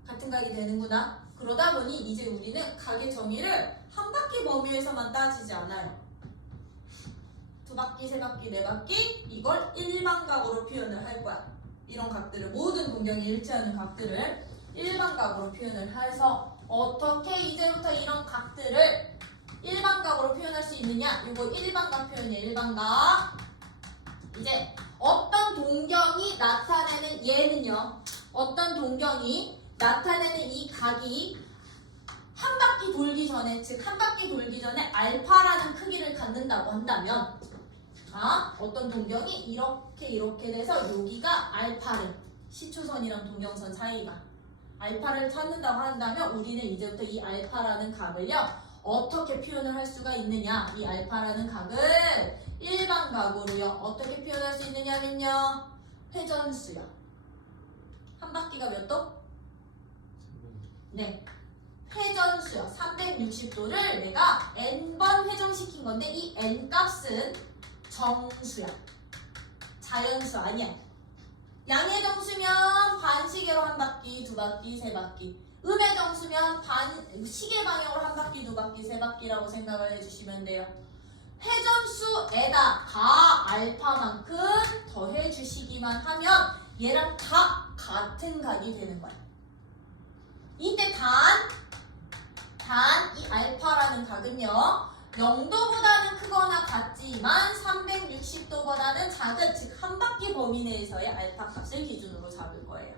같은 각이 되는구나. 그러다 보니 이제 우리는 각의 정의를 한 바퀴 범위에서만 따지지 않아요. 두 바퀴, 세 바퀴, 네 바퀴, 이걸 일반각으로 표현을 할 거야. 이런 각들을, 모든 동경이 일치하는 각들을 일반각으로 표현을 해서 어떻게 이제부터 이런 각들을 일반각으로 표현할 수 있느냐? 이거 일반각 표현이야. 일반각. 이제 어떤 동경이 나타내는 얘는요, 어떤 동경이 나타내는 이 각이 한 바퀴 돌기 전에, 즉 한 바퀴 돌기 전에 알파라는 크기를 갖는다고 한다면 어떤 동경이 이렇게 돼서 여기가 알파래. 시초선이랑 동경선 사이가 알파를 찾는다고 한다면 우리는 이제부터 이 알파라는 각을요 어떻게 표현을 할 수가 있느냐, 이 알파라는 각을 일반각으로요 어떻게 표현할 수 있느냐면요 회전수요. 한 바퀴가 몇 도? 네, 회전수요. 360도를 내가 n번 회전시킨 건데 이 n 값은 정수야. 자연수 아니야. 양의 정수면 반시계로 한 바퀴, 두 바퀴, 세 바퀴. 음의 정수면 시계 방향으로 한 바퀴, 두 바퀴, 세 바퀴라고 생각을 해주시면 돼요. 회전수에다가 알파만큼 더해주시기만 하면 얘랑 다 같은 각이 되는 거야. 이때 이 알파라는 각은요 0도보다는 크거나 같지만 360도보다는 작은, 즉 한 바퀴 범위 내에서의 알파 값을 기준으로 잡을 거예요.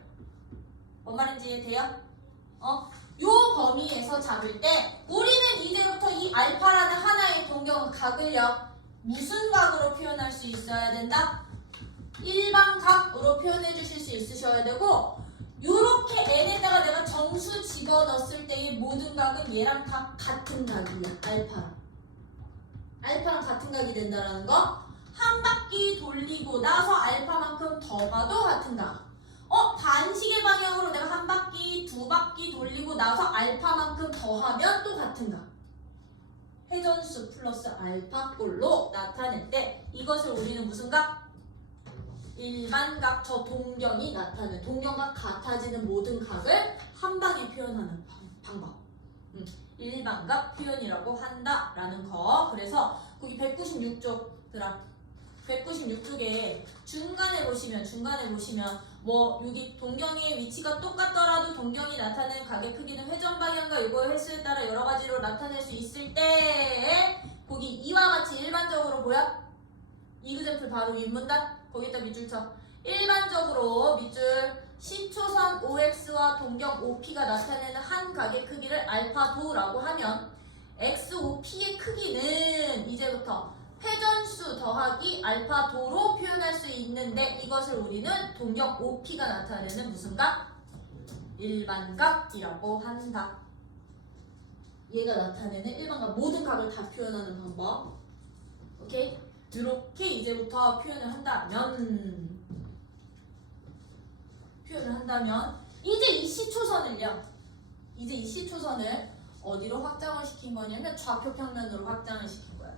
뭔 말인지 이해돼요? 요 범위에서 잡을 때 우리는 이제부터 이 알파라는 하나의 동경각을요 무슨 각으로 표현할 수 있어야 된다? 일반각으로 표현해 주실 수 있으셔야 되고, 요렇게 n에다가 내가 정수 집어넣었을 때의 모든 각은 얘랑 다 같은 각이야. 알파랑 같은 각이 된다는 거. 한 바퀴 돌리고 나서 알파만큼 더 가도 같은 각. 반시계 방향으로 내가 한 바퀴, 두 바퀴 돌리고 나서 알파만큼 더하면 또 같은 각. 회전수 플러스 알파 꼴로 나타낼 때 이것을 우리는 무슨 각? 일반각. 저 동경이 나타내는 동경과 같아지는 모든 각을 한 방에 표현하는 방법. 일반각 표현이라고 한다라는 거. 그래서 거기 196쪽들아 196쪽에 중간에 보시면 뭐 여기 동경의 위치가 똑같더라도 동경이 나타내는 각의 크기는 회전 방향과 요거 횟수에 따라 여러 가지로 나타낼 수 있을 때 거기 이와 같이 일반적으로 보여? 이그젠플 바로 윗문단 거기다 밑줄 쳐. 일반적으로 밑줄 시초선 OX와 동경 OP가 나타내는 한 각의 크기를 알파도라고 하면 XOP의 크기는 이제부터 회전수 더하기 알파도로 표현할 수 있는데 이것을 우리는 동경 OP가 나타내는 무슨 각? 일반각이라고 한다. 얘가 나타내는 일반각 모든 각을 다 표현하는 방법. 오케이? 이렇게 이제부터 표현을 한다면 이제 이 시초선을 어디로 확장을 시킨 거냐면 좌표 평면으로 확장을 시킨 거야.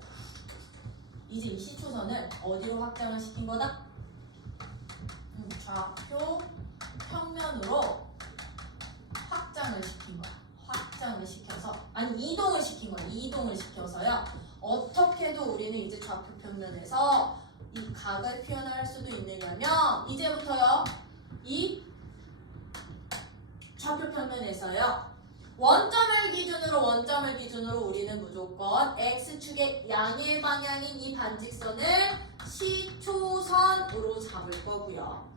이제 이 시초선을 어디로 확장을 시킨 거다? 좌표 평면으로 확장을 시킨 거야. 확장을 시켜서 이동을 시킨 거야. 이동을 시켜서요. 어떻게도 우리는 이제 좌표 평면에서 이 각을 표현할 수도 있느냐면 이제부터요. 이 좌표 평면에서요. 원점을 기준으로 우리는 무조건 X축의 양의 방향인 이 반직선을 시초선으로 잡을 거고요.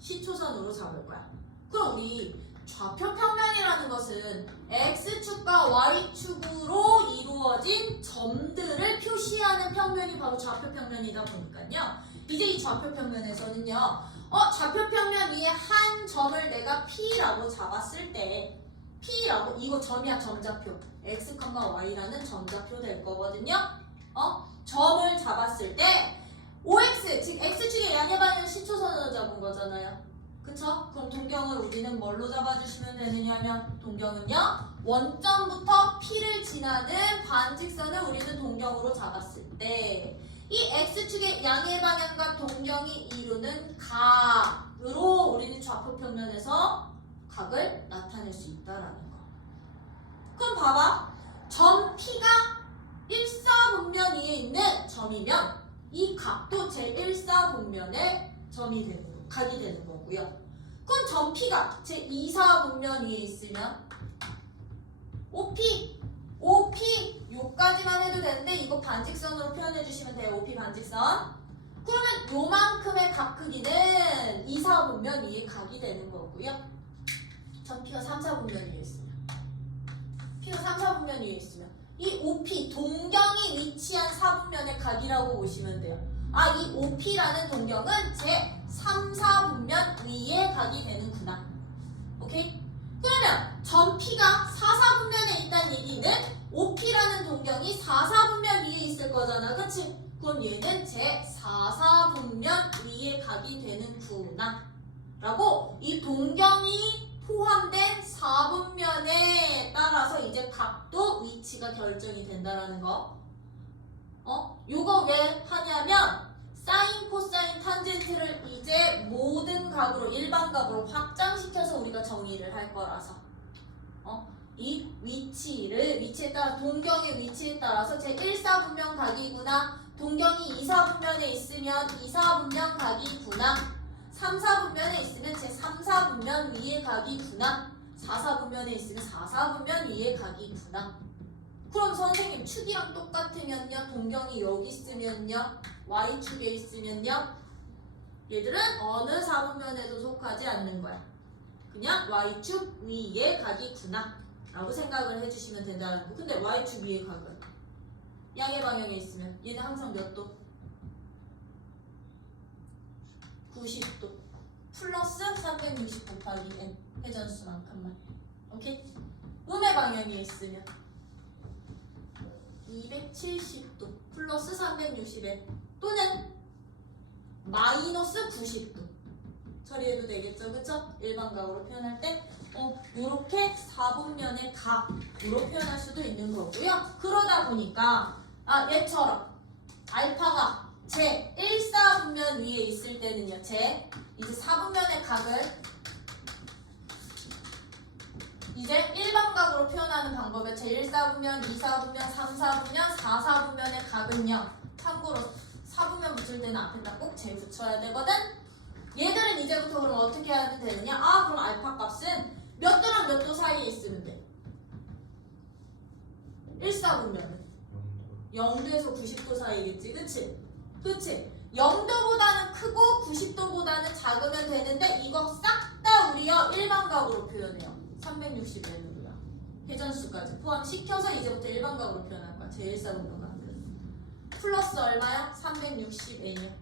시초선으로 잡을 거야. 그럼 우리 좌표 평면이라는 것은 X축과 Y축으로 이루어진 점들을 표시하는 평면이 바로 좌표 평면이다 보니까요. 이제 이 좌표 평면에서는요. 좌표 평면 위에 한 점을 내가 P라고 잡았을 때 P라고 이거 점이야 점좌표. X, Y라는 점좌표 될 거거든요. 점을 잡았을 때 OX 즉 X축의 양의 방향을 시초선으로 잡은 거잖아요. 그쵸? 그럼 동경을 우리는 뭘로 잡아주시면 되느냐면 동경은요 원점부터 P를 지나는 반직선을 우리는 동경으로 잡았을 때 이 X축의 양의 방향과 동경이 이루는 각으로 우리는 좌표 평면에서 각을 나타낼 수 있다라는 거. 그럼 봐봐. 점 P가 일사분면 위에 있는 점이면 이 각도 제1사분면의 각이 되는 거고요. 그럼 점 P가 제2사분면 위에 있으면 OP 요까지만 해도 되는데 이거 반직선으로 표현해 주시면 돼요. OP 반직선. 그러면 요만큼의 각 크기는 2사분면 위에 각이 되는 거고요. 점 P가 3사분면 위에 있으면 P가 3, 4분면 위에 있으면 이 OP 동경이 위치한 4분면의 각이라고 보시면 돼요. 아, 이 OP라는 동경은 제 3, 4분면 위에 각이 되는구나. 오케이? 그러면 전 P가 4, 4분면에 있다는 얘기는 OP라는 동경이 4, 4분면 위에 있을 거잖아. 그치? 그럼 얘는 제 4, 4분면 위에 각이 되는구나. 라고 이 동경이 포함된 4분면에 따라서 이제 각도 위치가 결정이 된다라는 거. 요거 왜 하냐면 사인, 코사인, 탄젠트를 이제 모든 각으로 일반각으로 확장시켜서 우리가 정의를 할 거라서 이 위치에 따라 동경의 위치에 따라서 제 1, 4분면 각이구나. 동경이 2, 4분면에 있으면 2, 4분면 각이구나. 3, 4분면에 있으면 제 3, 4분면 위에 각이구나. 4, 4분면에 있으면 4, 4분면 위에 각이구나. 그럼 선생님 축이랑 똑같으면요? 동경이 여기 있으면요? Y축에 있으면요? 얘들은 어느 4분면에도 속하지 않는 거야. 그냥 Y축 위에 각이구나 라고 생각을 해주시면 된다는 거. 근데 Y축 위에 각은 양의 방향에 있으면 얘는 항상 몇 도? 90도 플러스 360 곱하기 n 회전수만큼만. 오케이? 음의 방향에 있으면 270도 플러스 360n 또는 마이너스 90도 처리해도 되겠죠? 그쵸? 일반각으로 표현할 때 이렇게 4분면의 각으로 표현할 수도 있는 거고요. 그러다 보니까 얘처럼 알파가 제 1, 4분면 위에 있을 때는요. 제 이제 4분면의 각을 이제 일반각으로 표현하는 방법에 제 1, 4분면, 2, 4분면, 3, 4분면, 4, 4분면의 각은요. 참고로 4분면 붙일 때는 앞에다 꼭 제 붙여야 되거든. 얘들은 이제부터 그럼 어떻게 하면 되느냐? 그럼 알파 값은 몇 도랑 몇 도 사이에 있으면 돼? 1, 4분면은 0도에서 90도 사이겠지, 그치? 그치? 0도보다는 크고 90도보다는 작으면 되는데 이거 싹 다 우리요 일반각으로 표현해요. 360n으로요. 회전수까지 포함시켜서 이제부터 일반각으로 표현할 거야. 제 1, 4분면 각들은 플러스 얼마야? 360n이요.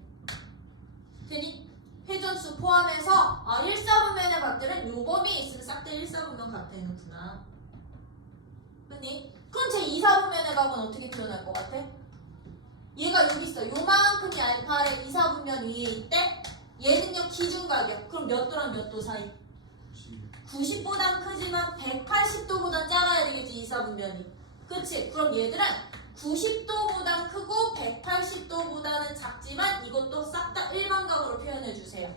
되니? 회전수 포함해서 1, 4분면의 각들은 요 범위에 있으면 싹 다 1, 4분면 각 되는구나. 그니? 그럼 제 2, 4분면의 각은 어떻게 표현할 것 같아? 얘가 여기 있어. 요만큼이 알파의 2, 4분면 위에 있대. 얘는요 기준각이야. 그럼 몇 도랑 몇 도 사이? 90보단 크지만 180도보단 작아야 되겠지 2, 4분면이. 그치? 그럼 얘들은 90도보단 크고 180도보다는 작지만 이것도 싹 다 일반각으로 표현해주세요.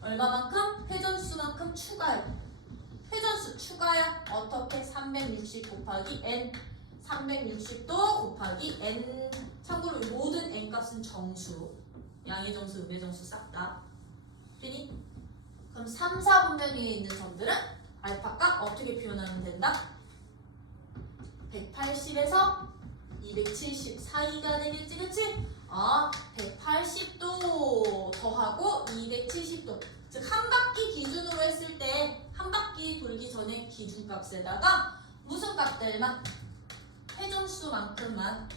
얼마만큼? 회전수만큼 추가요. 회전수 추가야. 어떻게? 360 곱하기 n 360도 곱하기 n. 참고로 이 모든 n 값은 정수. 양의 정수, 음의 정수 싹 다. 되니? 그럼 3, 4분면 위에 있는 점들은 알파 값 어떻게 표현하면 된다? 180에서 270 사이가 되겠지, 그치? 180도 더하고 270도. 즉, 한 바퀴 기준으로 했을 때 한 바퀴 돌기 전에 기준값에다가 무슨 값들만? 회전수만큼만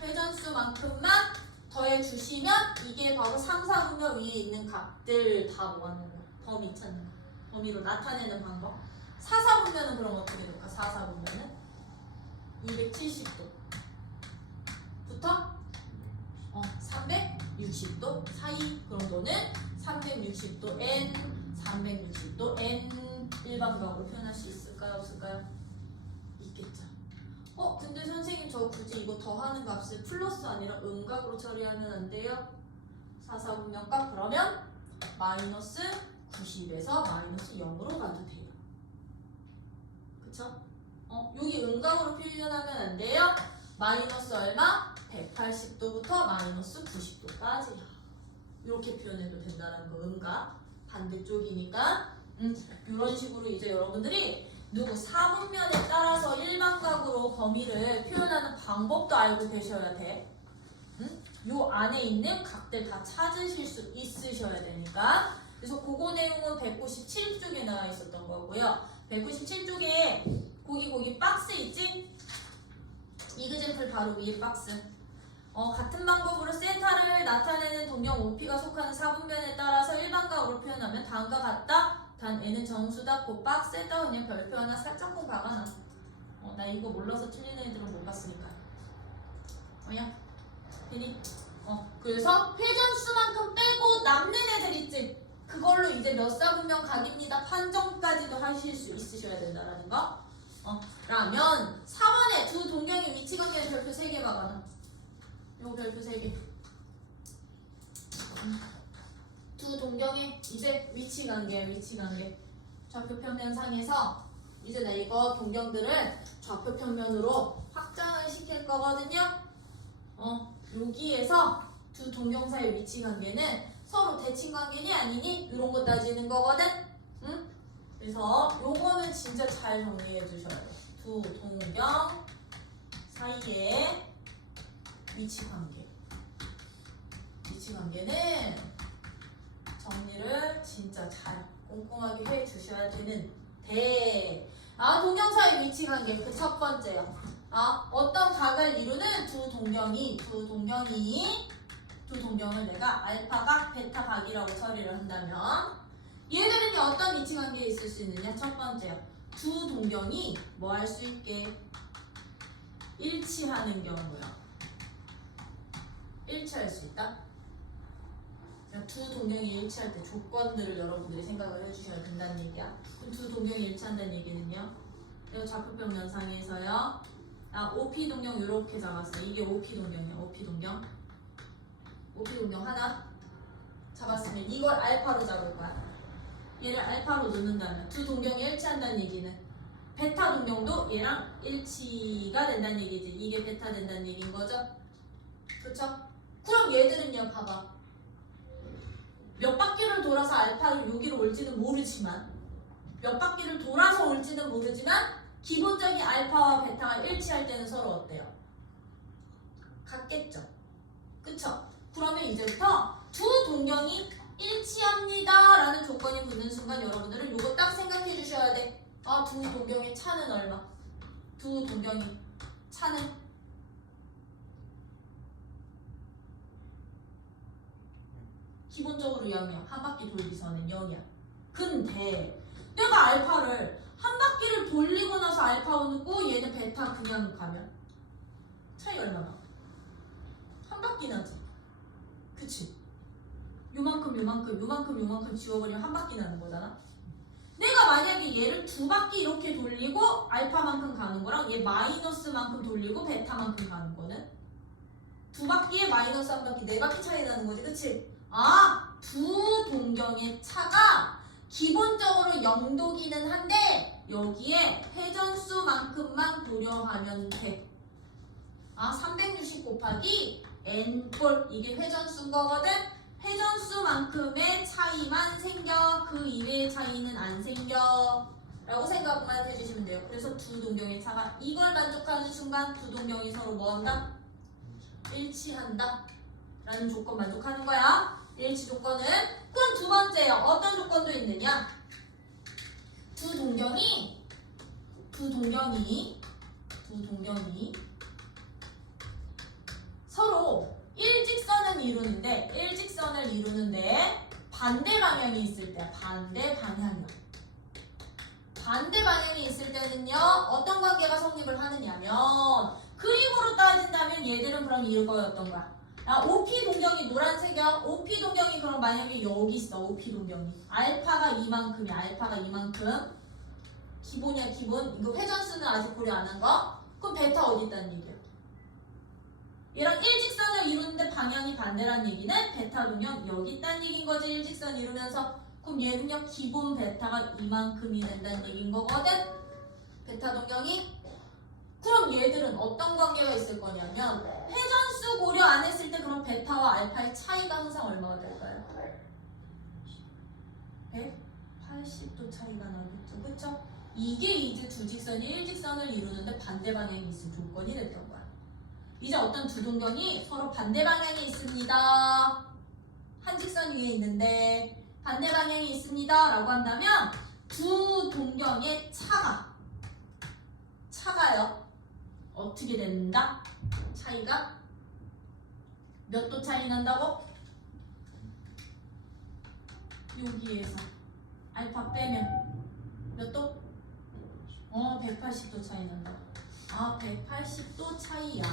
더해주시면 이게 바로 3, 4분면 위에 있는 값들 다 모아놓는 거. 범위 찾는 거. 범위로 나타내는 방법. 4, 4분면은 그럼 어떻게 될까? 4, 4분면은 270도 부터 360도 사이. 그럼 너는 360도 n, 360도 n 일반각으로 표현할 수 있을까요? 없을까요? 있겠죠. 근데 선생님 저 굳이 이거 더하는 값을 플러스 아니라 음각으로 처리하면 안 돼요? 4, 4분면 값 그러면 마이너스 90에서 마이너스 0으로 가도 돼요. 그쵸? 여기 음각으로 표현하면 안 돼요? 마이너스 얼마? 180도부터 마이너스 90도까지 이렇게 표현해도 된다는 거. 음각 반대쪽이니까 이런 식으로 이제 여러분들이 4분면에 따라서 일반각으로 범위를 표현하는 방법도 알고 계셔야 돼. 요 안에 있는 각들 다 찾으실 수 있으셔야 되니까. 그래서 그거 내용은 197쪽에 나와 있었던 거고요. 197쪽에 거기 박스 있지? 이그젠플 바로 위에 박스. 같은 방법으로 세타를 나타내는 동경 OP가 속하는 사분변에 따라서 일반각으로 표현하면 다음과 같다. 단 N은 정수다. 곱박 세타 그냥 별표 하나 살짝만 박아놔. 나 이거 몰라서 틀린 애들은 못 봤으니까. 야, 되니? 그래서 회전수만큼 빼고 남는 애들 있지? 그걸로 이제 몇 사분면 각입니다. 판정까지도 하실 수 있으셔야 된다라는 거. 라면 4번에 두 동경의 위치 관계는 별표 3개 박아놔. 요 별표 3개. 두 동경의 이제 위치 관계야, 위치 관계. 좌표 평면상에서 이제 나 이거 동경들을 좌표 평면으로 확장을 시킬 거거든요. 여기에서 두 동경사의 위치 관계는 서로 대칭 관계니 아니니 이런 거 따지는 거거든. 응? 그래서 요거는 진짜 잘 정리해 주셔야 돼. 두 동경 사이의 위치 관계. 위치 관계는 정리를 진짜 잘 꼼꼼하게 해 주셔야 되는데, 동경사의 위치 관계 그 첫 번째요. 어떤 각을 이루는 두 동경을 내가 알파각, 베타각이라고 처리를 한다면 얘들은 어떤 위치 관계에 있을 수 있느냐? 첫 번째요. 두 동경이 뭐 할 수 있게? 일치하는 경우요. 일치할 수 있다? 두 동경이 일치할 때 조건들을 여러분들이 생각을 해주셔야 된다는 얘기야. 그럼 두 동경이 일치한다는 얘기는요? 이거 좌표평 면상에서요. OP 동경 이렇게 잡았어. 이게 OP 동경이야. OP 동경 하나 잡았으면 이걸 알파로 잡을 거야. 얘를 알파로 놓는다면 두 동경이 일치한다는 얘기는 베타 동경도 얘랑 일치가 된다는 얘기지. 이게 베타 된다는 얘기인 거죠. 그쵸? 그럼 얘들은요, 봐봐. 몇 바퀴를 돌아서 알파를 여기로 올지는 모르지만, 몇 바퀴를 돌아서 올지는 모르지만 기본적인 알파와 베타가 일치할 때는 서로 어때요? 같겠죠? 그쵸? 그러면 이제부터 두 동경이 일치합니다 라는 조건이 붙는 순간 여러분들은 이거 딱 생각해 주셔야 돼. 두 동경의 차는 얼마? 두 동경이 차는 기본적으로 0이야. 한 바퀴 돌기서는 0이야. 근데 내가 알파를 한 바퀴를 돌리고 나서 알파 오고 얘는 베타 그냥 가면 차이 얼마나? 한 바퀴 나지. 그치? 요만큼 지워버리면 한 바퀴 나는 거잖아. 내가 만약에 얘를 두 바퀴 이렇게 돌리고 알파만큼 가는 거랑 얘 마이너스만큼 돌리고 베타만큼 가는 거는 두 바퀴에 마이너스 한 바퀴, 네 바퀴 차이 나는 거지. 그치? 두 동경의 차가 기본적으로 0도기는 한데 여기에 회전수만큼만 고려하면 돼. 360 곱하기 n꼴 이게 회전수인 거거든. 회전수만큼의 차이만 생겨. 그 이외의 차이는 안 생겨 라고 생각만 해주시면 돼요. 그래서 두 동경의 차가 이걸 만족하는 순간 두 동경이 서로 뭐한다? 일치한다 라는 조건 만족하는 거야. 일치 조건은. 그럼 두 번째요. 어떤 조건도 있느냐? 두 동경이 서로 일직선을 이루는데 반대 방향이 있을 때, 반대 방향이 있을 때는요 어떤 관계가 성립을 하느냐면, 그림으로 따진다면 얘들은 그럼 이거였던 거야. OP 동경이 노란색이야. OP 동경이 그럼 만약에 여기 있어. OP 동경이 알파가 이만큼이야. 알파가 이만큼 기본이야. 기본. 이거 회전수는 아직 고려 안 한 거. 그럼 베타 어디 있다는 얘기야? 얘랑 일직선을 이루는데 방향이 반대라는 얘기는 베타 동경 여기 있다는 얘기인 거지. 일직선 이루면서. 그럼 얘는요 기본 베타가 이만큼이 된다는 얘기인 거거든. 베타 동경이. 그럼 얘들은 어떤 관계가 있을 거냐면 회전수 고려 안 했을 때 그럼 베타와 알파의 차이가 항상 얼마가 될까요? 180도 차이가 나겠죠. 그쵸? 이게 이제 두 직선이 일직선을 이루는데 반대 방향이 있을 조건이 됐던 거야. 이제 어떤 두 동경이 서로 반대 방향에 있습니다. 한 직선 위에 있는데 반대 방향이 있습니다 라고 한다면 두 동경의 차가요. 어떻게 된다? 차이가 몇 도 차이 난다고? 여기에서 알파 빼면 몇 도? 180도 차이 난다. 180도 차이야.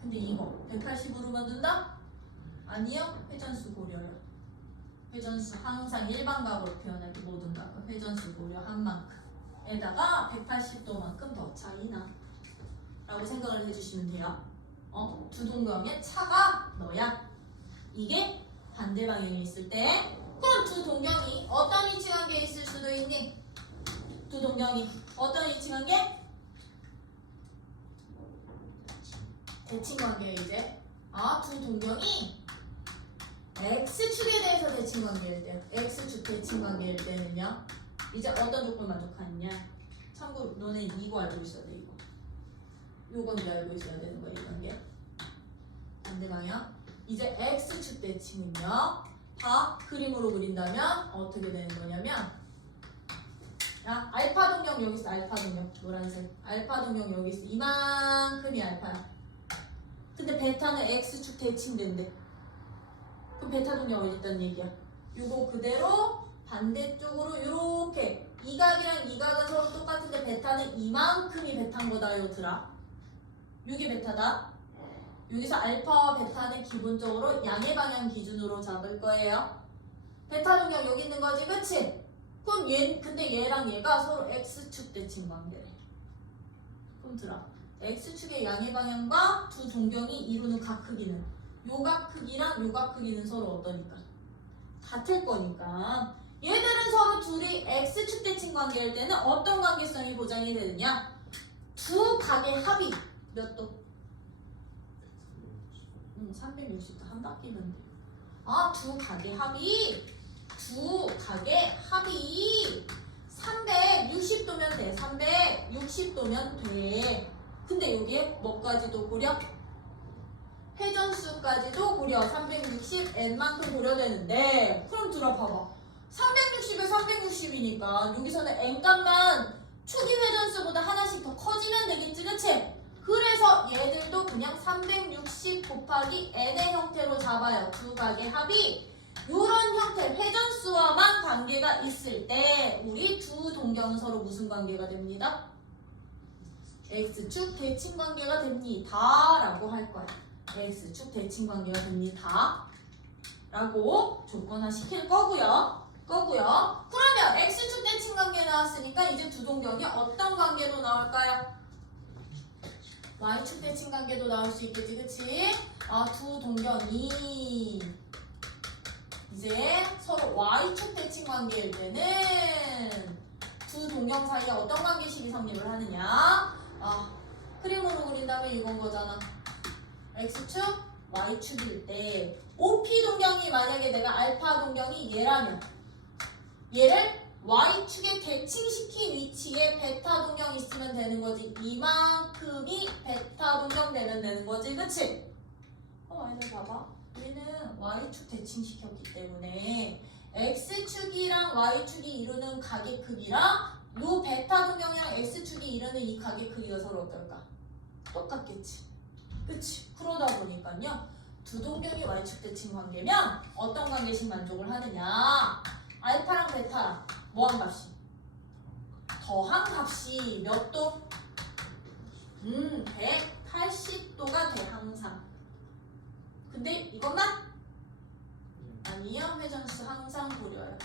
근데 이거 180으로 만든다? 아니요. 회전수 고려요. 회전수 항상 일반각으로 표현할 때 모든 각은 회전수 고려한 만큼에다가 180도만큼 더 차이나 라고 생각을 해주시면 돼요. 두 동경의 차가 너야. 이게 반대 방향에 있을 때 그럼 두 동경이 어떤 위치관계에 있을 수도 있니? 두 동경이 어떤 위치관계? 대칭관계에 이제 두 동경이 X축에 대해서 대칭관계일 때 X축 대칭관계일 때는요 이제 어떤 조건 만족하느냐 참고로 너네 이거 알고 있어야 돼 이거 요건 왜 알고 있어야 되는 거야 이 관계 반대 방향 이제 X축 대칭은요 다 그림으로 그린다면 어떻게 되는 거냐면 야 알파 동경 여기 있어 알파 동경 노란색 알파 동경 여기 있어 이만큼이 알파야 근데 베타는 X축 대칭된대 그럼 베타 동경 어디 있다는 얘기야 요거 그대로 반대쪽으로 요렇게 이 각이랑 이 각은 서로 똑같은데 베타는 이만큼이 베타인 거다 요들아 요게 베타다 여기서 알파와 베타는 기본적으로 양의 방향 기준으로 잡을 거예요 베타 동경 여기 있는 거지 그치? 그럼 근데 얘랑 얘가 서로 X축 대칭 관계래 그럼 들아 X축의 양의 방향과 두 동경이 이루는 각 크기는 요 각 크기랑 요 각 크기는 서로 어떠니까? 같을 거니까 얘들은 서로 둘이 X축 대칭 관계일 때는 어떤 관계성이 보장이 되느냐? 두 각의 합이 몇 도? 360도 한 바퀴면 돼. 두 각의 합이 360도면 돼. 360도면 돼. 근데 여기에 뭐까지도 고려? 회전수까지도 고려. 360 n만큼 고려되는데 그럼 들어봐봐. 360에 360이니까 여기서는 n 값만 초기 회전수보다 하나씩 더 커지면 되겠지 그치? 그래서 얘들도 그냥 360 곱하기 n의 형태로 잡아요. 두 각의 합이 이런 형태 회전수와만 관계가 있을 때 우리 두 동경은 서로 무슨 관계가 됩니다? X축 대칭 관계가 됩니다 라고 할 거야. X축 대칭 관계가 됩니다 라고 조건화 시킬 거고요. 그러면 X축 대칭 관계 나왔으니까 이제 두 동경이 어떤 관계로 나올까요? Y축 대칭 관계도 나올 수 있겠지, 그치? 두 동경이 이제 서로 Y축 대칭 관계일 때는 두 동경 사이에 어떤 관계식이 성립을 하느냐? 그림으로 그린다면 이건 거잖아. X축, Y축일 때 OP 동경이 만약에 내가 알파 동경이 얘라면 얘를 Y축에 대칭시킨 위치에 베타 동경이 있으면 되는 거지. 이만큼이 베타 동경 되면 되는 거지. 그치? 얘들 봐봐. 우리는 Y축 대칭시켰기 때문에 X축이랑 Y축이 이루는 각의 크기랑 요 베타 동경이랑 X축이 이루는 이 각의 크기가 서로 어떨까? 똑같겠지. 그치? 그러다 보니까요. 두 동경이 Y축 대칭 관계면 어떤 관계식 만족을 하느냐? 알파랑 베타랑 뭐한 값이? 더한 값이 몇 도? 180도가 돼 항상. 근데 이것만? 아니요. 회전수 항상 고려요.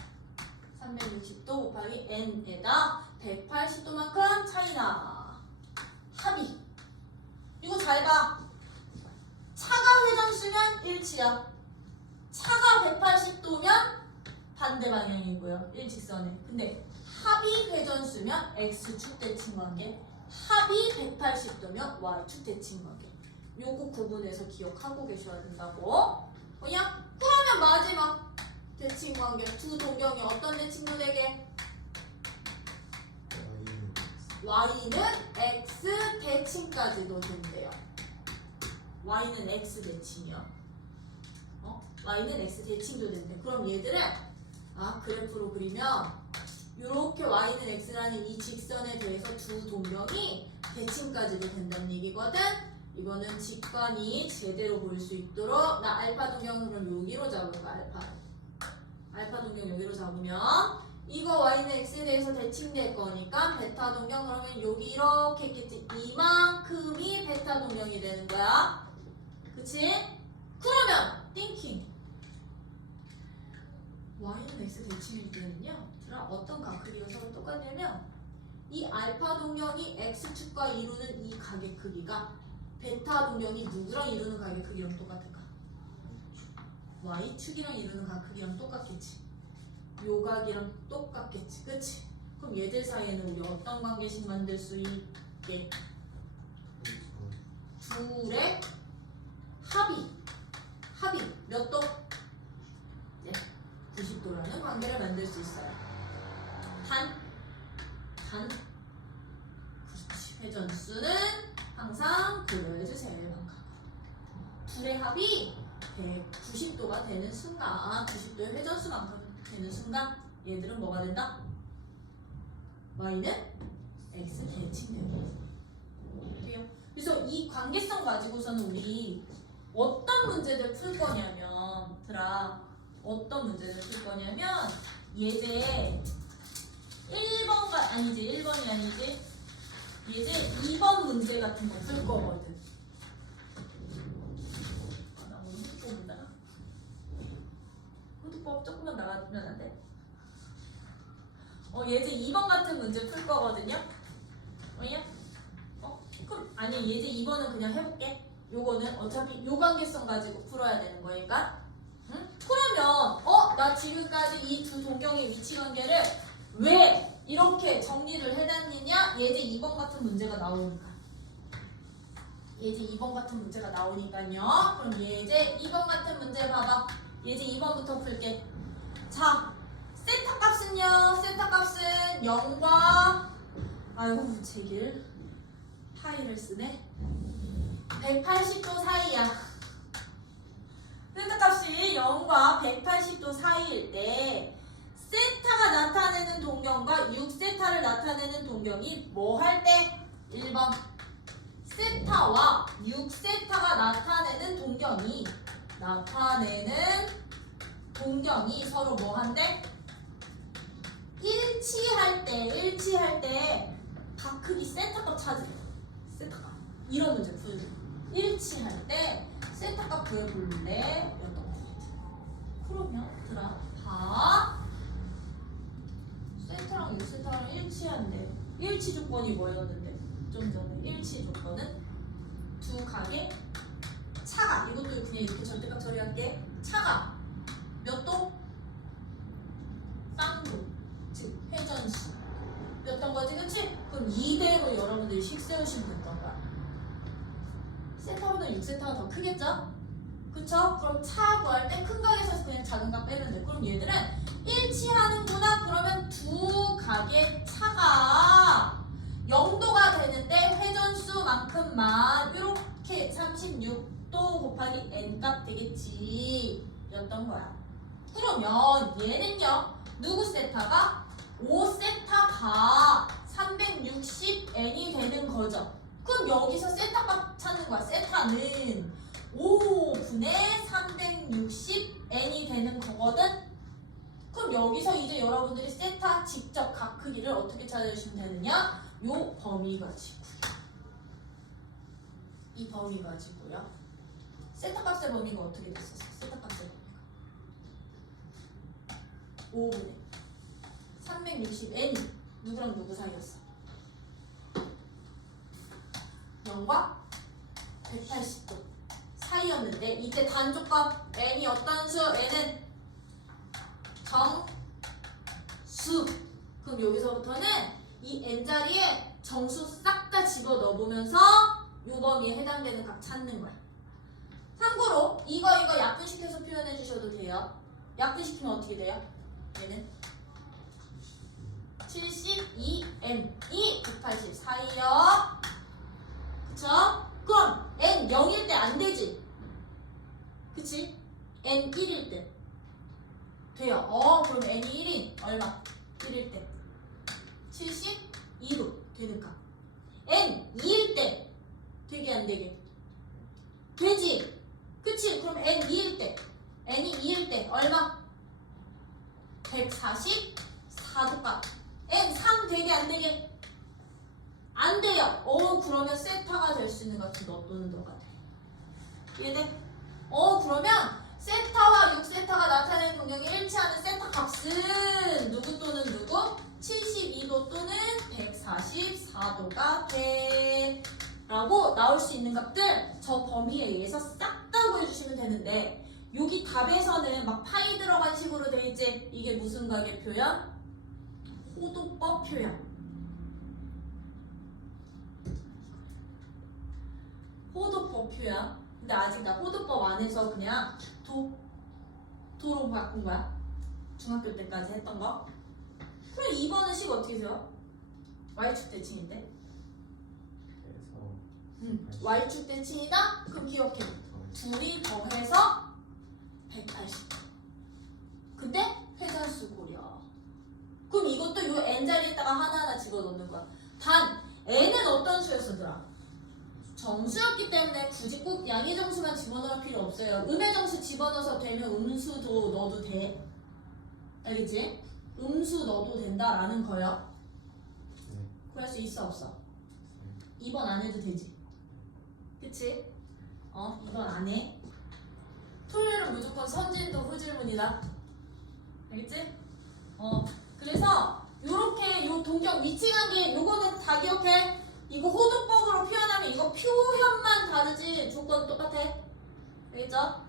360도 곱하기 n에다 180도만큼 차이나. 합이. 이거 잘 봐. 차가 회전수면 일치야. 차가 180도면 반대 방향이고요. 일직선에. 근데 합이 회전수면 X축 대칭 관계, 합이 180도면 Y축 대칭 관계. 요거 구분해서 기억하고 계셔야 된다고. 그냥 그러면 마지막 대칭 관계 두 동경이 어떤 대칭도 되게? Y는 X 대칭까지도 된대요. Y는 X 대칭이요. Y는 X 대칭도 된대. 그럼 얘들은 그래프로 그리면 이렇게 Y는 X라는 이 직선에 대해서 두 동경이 대칭까지도 된다는 얘기거든. 이거는 직관이 제대로 보일 수 있도록 나 알파 동경 그럼 여기로 잡을까? 알파 동경 여기로 잡으면 이거 y는 x에 대해서 대칭될 거니까 베타 동경 그러면 여기 이렇게 있겠지. 이만큼이 베타 동경이 되는 거야. 그치? 그러면 띵킹 y는 x 대칭일 때는요 어떤 각 크기가 서로 똑같냐면 이 알파 동경이 x축과 이루는 이 각의 크기가 베타 동경이 누구랑 이루는 각의 크기랑 똑같을까? y축이랑 이루는 각 크기랑 똑같겠지. 요 각이랑 똑같겠지. 그치? 그럼 얘들 사이에는 우리 어떤 관계식 만들 수 있게? 둘의 합이 몇 도? 네, 90도라는 관계를 만들 수 있어요. 단 그렇지. 회전수는 항상 고려해주세요. 둘의 합이 190도가 되는 순간 90도의 회전수만큼 되는 순간 얘들은 뭐가 된다? y는 x 대칭되고 돼요. 그래서 이 관계성 가지고서는 우리 어떤 문제들 풀 거냐면 어떤 문제를 풀 거냐면 예제 1번가 아니지 1번이 아니지 예제 2번 문제 같은 거 풀 거거든. 나 오늘 후드법 본다. 후드법 조금만 나가주면 안 돼? 예제 2번 같은 문제 풀 거거든요. 뭐야? 그럼 아니 예제 2번은 그냥 해볼게. 요거는 어차피 요 관계성 가지고 풀어야 되는 거니까. 응? 그러면 나 지금까지 이 두 동경의 위치 관계를 왜 이렇게 정리를 해놨느냐? 예제 2번 같은 문제가 나오니까. 예제 2번 같은 문제가 나오니까요. 그럼 예제 2번 같은 문제 봐봐. 예제 2번부터 풀게. 자, 세타 값은요. 세타 값은 0과 제길 파이를 쓰네. 180도 사이야. 세타 값이 0과 180도 사이일 때 세타가 나타내는 동경과 6세타를 나타내는 동경이 뭐 할 때? 1번 세타와 6세타가 나타내는 동경이 서로 뭐 한대? 일치할 때 각 크기 세타값 찾으래. 세타값 이런 문제 풀자. 일치할 때 세타값 구해볼래? 그러면 봐. 세타랑 6세타랑 일치한대. 일치 조건이 뭐였는데? 좀 전에 일치 조건은 두 각의 차가 이것도 그냥 이렇게 절대값 처리할게. 차가 몇 도? 쌍도. 즉 회전수 였던 거지, 그치? 그럼 이대로 여러분들이 식 세우시면 됐던 거야. 세타보다 6세타가 더 크겠죠? 그쵸? 그럼 차 구할 때 큰 각에서 그냥 작은 각 빼면 돼. 그럼 얘들은 일치하는구나. 그러면 두 각의 차가 0도가 되는데 회전수만큼만 이렇게 36도 곱하기 n값 되겠지 였던 거야. 그러면 얘는요. 누구 세타가? 5세타가 360n이 되는 거죠. 그럼 여기서 세타값 찾는 거야. 세타는 5분의 360n이 되는 거거든. 그럼 여기서 이제 여러분들이 세타 직접 각 크기를 어떻게 찾아주시면 되느냐? 요 범위 가지고 이 범위 가지고요. 세타 값의 범위가 어떻게 됐었어? 세타 값의 범위가 5분의 360n이 누구랑 누구 사이였어? 0과 180도 사이였는데 이때 단조값 n이 어떤 수? n은 정수. 그럼 여기서부터는 이 n자리에 정수 싹 다 집어넣어 보면서 요 범위에 해당되는 값 찾는 거야. 참고로 이거 약분시켜서 표현해 주셔도 돼요. 약분시키면 어떻게 돼요? 얘는 72n이 180 사이요. 그쵸? 그럼 n 0일 때 안 되지? 그치? n 1일 때 돼요. 그럼 n이 1인 얼마? 1일 때 72도 되는 값. n 2일 때 되게 안 되게? 되지? 그치? 그럼 n 2일 때 n이 2일 때 얼마? 144도값. n 3 되게 안 되게? 안 돼요. 그러면 세타가 될 수 있는 값은 너 또는 너가 돼. 이해돼? 그러면 세타와 6세타가 나타내는 동경이 일치하는 세타 값은 누구 또는 누구? 72도 또는 144도가 돼. 라고 나올 수 있는 값들 저 범위에 의해서 싹 다 구해주시면 되는데 여기 답에서는 막 파이 들어간 식으로 돼 있지? 이게 무슨 각의 표현? 호도법 표현. 호도법 표현. 근데 아직 나 호도법 안에서 그냥 도로 바꾼 거야. 중학교 때까지 했던 거. 그럼 2번은 식 어떻게 세워? Y축 대칭인데? Y축 대칭이다? 그럼 기억해. 둘이 더해서 180. 근데 회전수 고려. 그럼 이것도 요 n자리에다가 하나하나 집어넣는 거야. 단 n은 어떤 수였어더라? 정수였기 때문에 굳이 꼭 양의 정수만 집어넣을 필요 없어요. 음의 정수 집어넣어서 되면 음수도 넣어도 돼. 알겠지? 음수 넣어도 된다라는 거요. 그럴 수 있어 없어? 2번 안 해도 되지. 그치? 2번 안 해. 토요일은 무조건 선진도 후질문이다. 알겠지? 그래서 요렇게 요 동경 위치관계 요거는 다 기억해. 이거 호도법으로 표현하면 이거 표현만 다르지 조건 똑같아. 알겠죠?